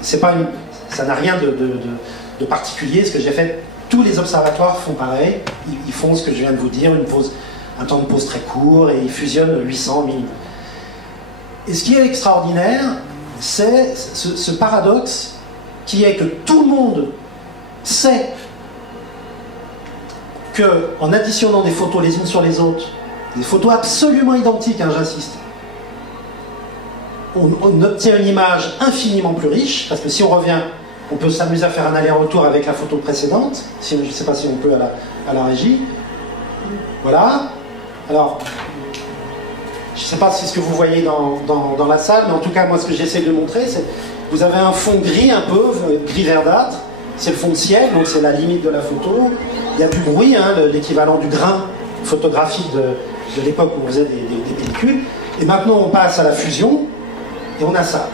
Ça n'a rien de particulier ce que j'ai fait. Tous les observatoires font pareil, ils font ce que je viens de vous dire, un temps de pause très court, et ils fusionnent 800 minutes. Et ce qui est extraordinaire, c'est ce paradoxe qui est que tout le monde sait qu'en additionnant des photos les unes sur les autres, des photos absolument identiques, hein, j'insiste, on obtient une image infiniment plus riche, parce que si on revient, on peut s'amuser à faire un aller-retour avec la photo précédente, je ne sais pas si on peut à la régie. Voilà. Alors, je ne sais pas si c'est ce que vous voyez dans la salle, mais en tout cas, moi, ce que j'essaie de montrer, c'est vous avez un fond gris un peu, gris verdâtre, c'est le fond de ciel, donc c'est la limite de la photo. Il y a du bruit, hein, l'équivalent du grain photographique de l'époque où on faisait des pellicules. Et maintenant, on passe à la fusion, et on a ça.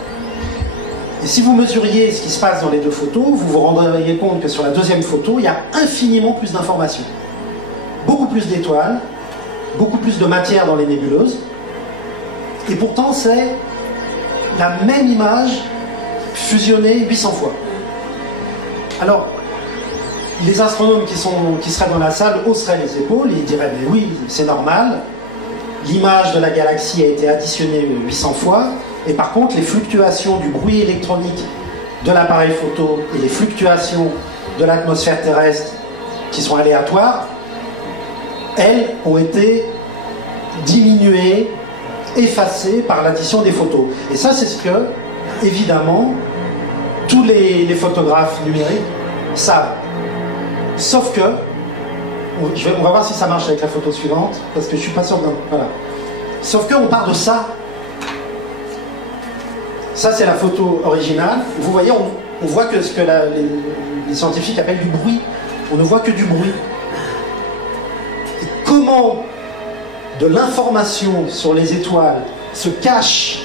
Et si vous mesuriez ce qui se passe dans les deux photos, vous vous rendriez compte que sur la deuxième photo, il y a infiniment plus d'informations. Beaucoup plus d'étoiles, beaucoup plus de matière dans les nébuleuses. Et pourtant, c'est la même image fusionnée 800 fois. Alors, les astronomes qui seraient dans la salle hausseraient les épaules et ils diraient « mais oui, c'est normal, l'image de la galaxie a été additionnée 800 fois, et par contre, les fluctuations du bruit électronique de l'appareil photo et les fluctuations de l'atmosphère terrestre qui sont aléatoires, elles ont été diminuées, effacées par l'addition des photos. » Et ça, c'est ce que, évidemment, tous les photographes numériques savent. Sauf que, on va voir si ça marche avec la photo suivante, parce que je ne suis pas sûr. Voilà. Sauf qu'on part de ça. Ça, c'est la photo originale. Vous voyez, on voit que ce que les scientifiques appellent du bruit. On ne voit que du bruit. Et comment de l'information sur les étoiles se cache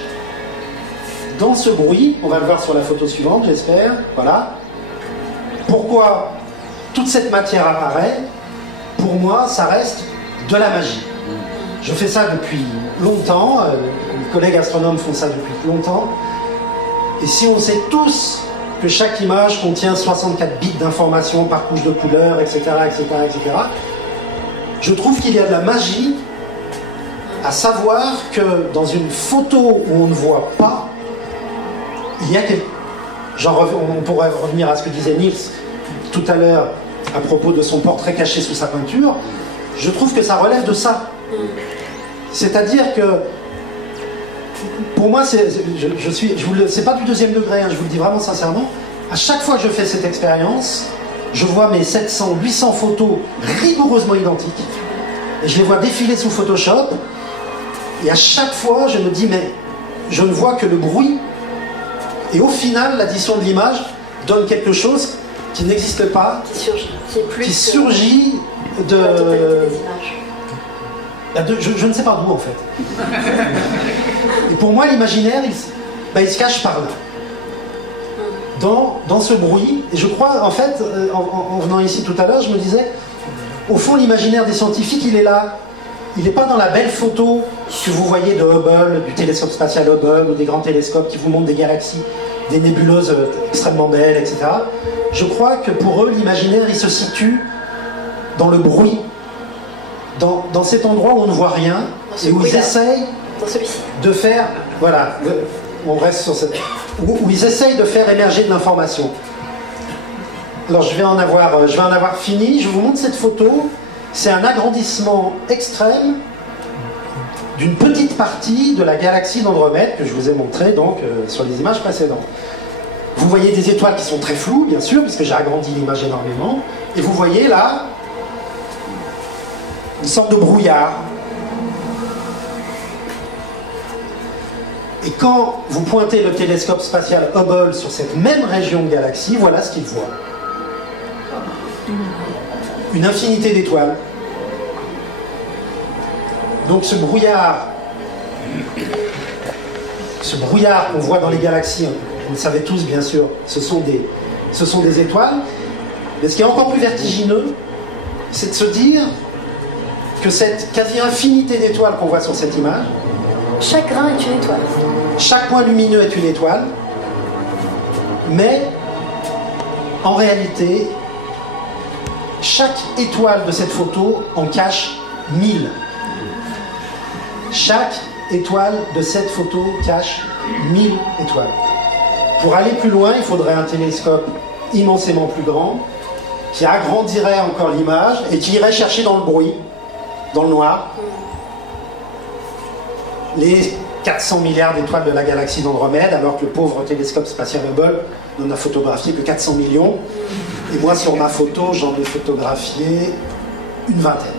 dans ce bruit, on va le voir sur la photo suivante, j'espère. Voilà. Pourquoi toute cette matière apparaît? Pour moi, ça reste de la magie. Je fais ça depuis longtemps. Mes collègues astronomes font ça depuis longtemps. Et si on sait tous que chaque image contient 64 bits d'informations par couche de couleurs, etc., etc., etc., je trouve qu'il y a de la magie à savoir que dans une photo où on ne voit pas, il y a quelque... on pourrait revenir à ce que disait Niels tout à l'heure à propos de son portrait caché sous sa peinture. Je trouve que ça relève de ça. C'est-à-dire que pour moi, c'est pas du deuxième degré, hein, je vous le dis vraiment sincèrement. À chaque fois que je fais cette expérience, je vois mes 700, 800 photos rigoureusement identiques. Et je les vois défiler sous Photoshop. Et à chaque fois, je me dis, mais je ne vois que le bruit. Et au final, l'addition de l'image donne quelque chose qui n'existe pas, qui surgit de... Je ne sais pas d'où en fait. Et pour moi, l'imaginaire, il se cache par là. Dans ce bruit. Et je crois, en fait, en venant ici tout à l'heure, je me disais, au fond, l'imaginaire des scientifiques, il est là. Il n'est pas dans la belle photo que vous voyez de Hubble, du télescope spatial Hubble, ou des grands télescopes qui vous montrent des galaxies, des nébuleuses extrêmement belles, etc. Je crois que pour eux, l'imaginaire, il se situe dans le bruit. Dans cet endroit où on ne voit rien, et où ils essayent de faire... Voilà, on reste sur cette... Où ils essayent de faire émerger de l'information. Alors je vais en avoir fini, je vous montre cette photo. c'est un agrandissement extrême d'une petite partie de la galaxie d'Andromède que je vous ai montré donc sur les images précédentes. Vous voyez des étoiles qui sont très floues, bien sûr, puisque j'ai agrandi l'image énormément, et vous voyez là une sorte de brouillard. Et quand vous pointez le télescope spatial Hubble sur cette même région de galaxie, voilà ce qu'il voit. Une infinité d'étoiles. Donc ce brouillard qu'on voit dans les galaxies, vous le savez tous bien sûr, ce sont des étoiles. Mais ce qui est encore plus vertigineux, c'est de se dire que cette quasi-infinité d'étoiles qu'on voit sur cette image, chaque grain est une étoile. Chaque point lumineux est une étoile, mais en réalité, chaque étoile de cette photo en cache 1000. Chaque étoile de cette photo cache 1000 étoiles. Pour aller plus loin, il faudrait un télescope immensément plus grand, qui agrandirait encore l'image et qui irait chercher dans le bruit, dans le noir, les 400 milliards d'étoiles de la galaxie d'Andromède, alors que le pauvre télescope spatial Hubble n'en a photographié que 400 millions. Et moi, sur ma photo, j'en ai photographié une vingtaine.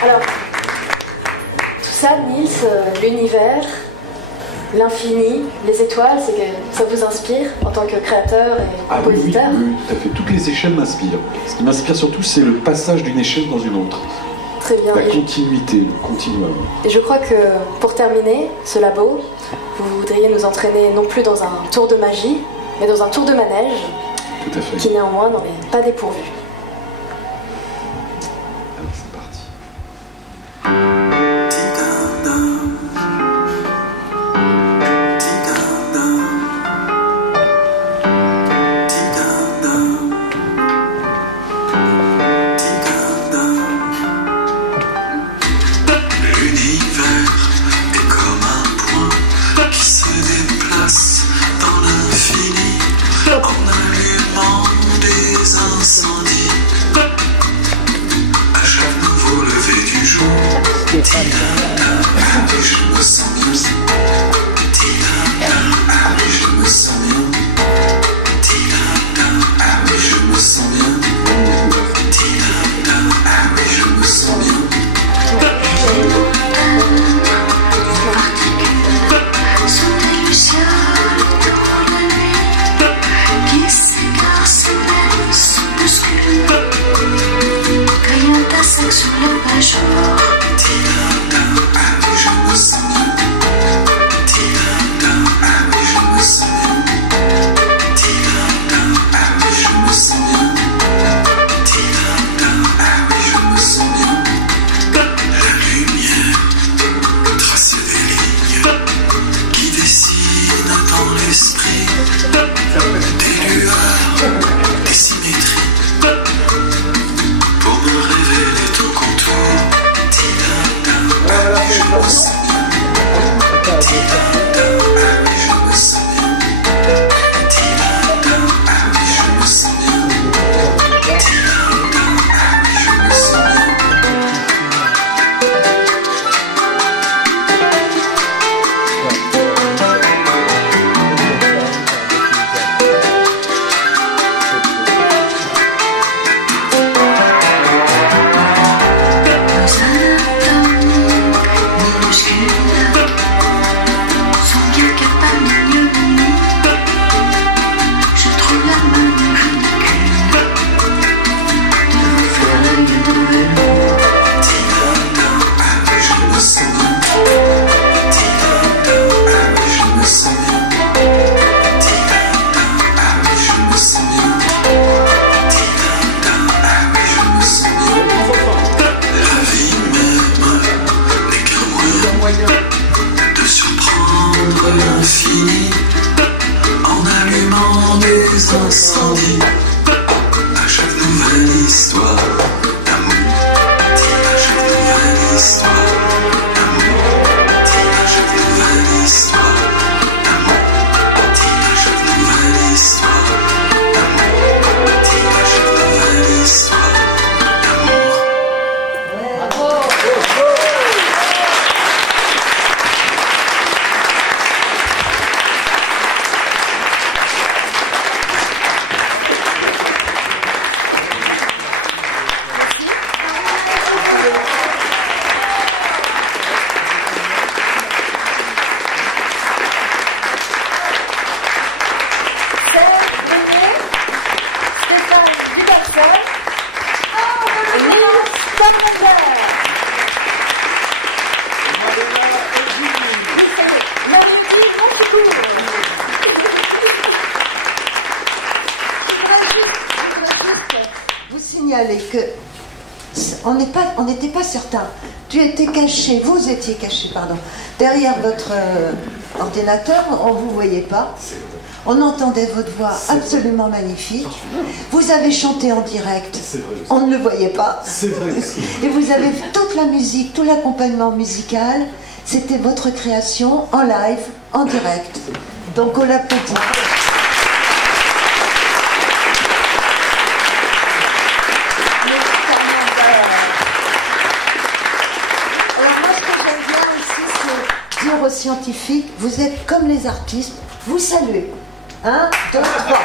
Alors, tout ça, Niels, l'univers, l'infini, les étoiles, ça vous inspire en tant que créateur et compositeur? Oui, tout à fait. Toutes les échelles m'inspirent. Ce qui m'inspire surtout, c'est le passage d'une échelle dans une autre. Très bien. La continuité, le continuum. Et je crois que, pour terminer ce labo, vous voudriez nous entraîner non plus dans un tour de magie, mais dans un tour de manège, Tout à fait. qui néanmoins n'en est pas dépourvu. Alors c'est parti. signaler que on n'était pas certain. Tu étais caché, vous étiez caché, pardon, derrière votre ordinateur, on ne vous voyait pas. On entendait votre voix absolument magnifique. Vous avez chanté en direct, on ne le voyait pas. Et vous avez toute la musique, tout l'accompagnement musical, c'était votre création en live, en direct. Donc on l'applaudit. Aux scientifiques, vous êtes comme les artistes, vous saluez. 1, 2, 3.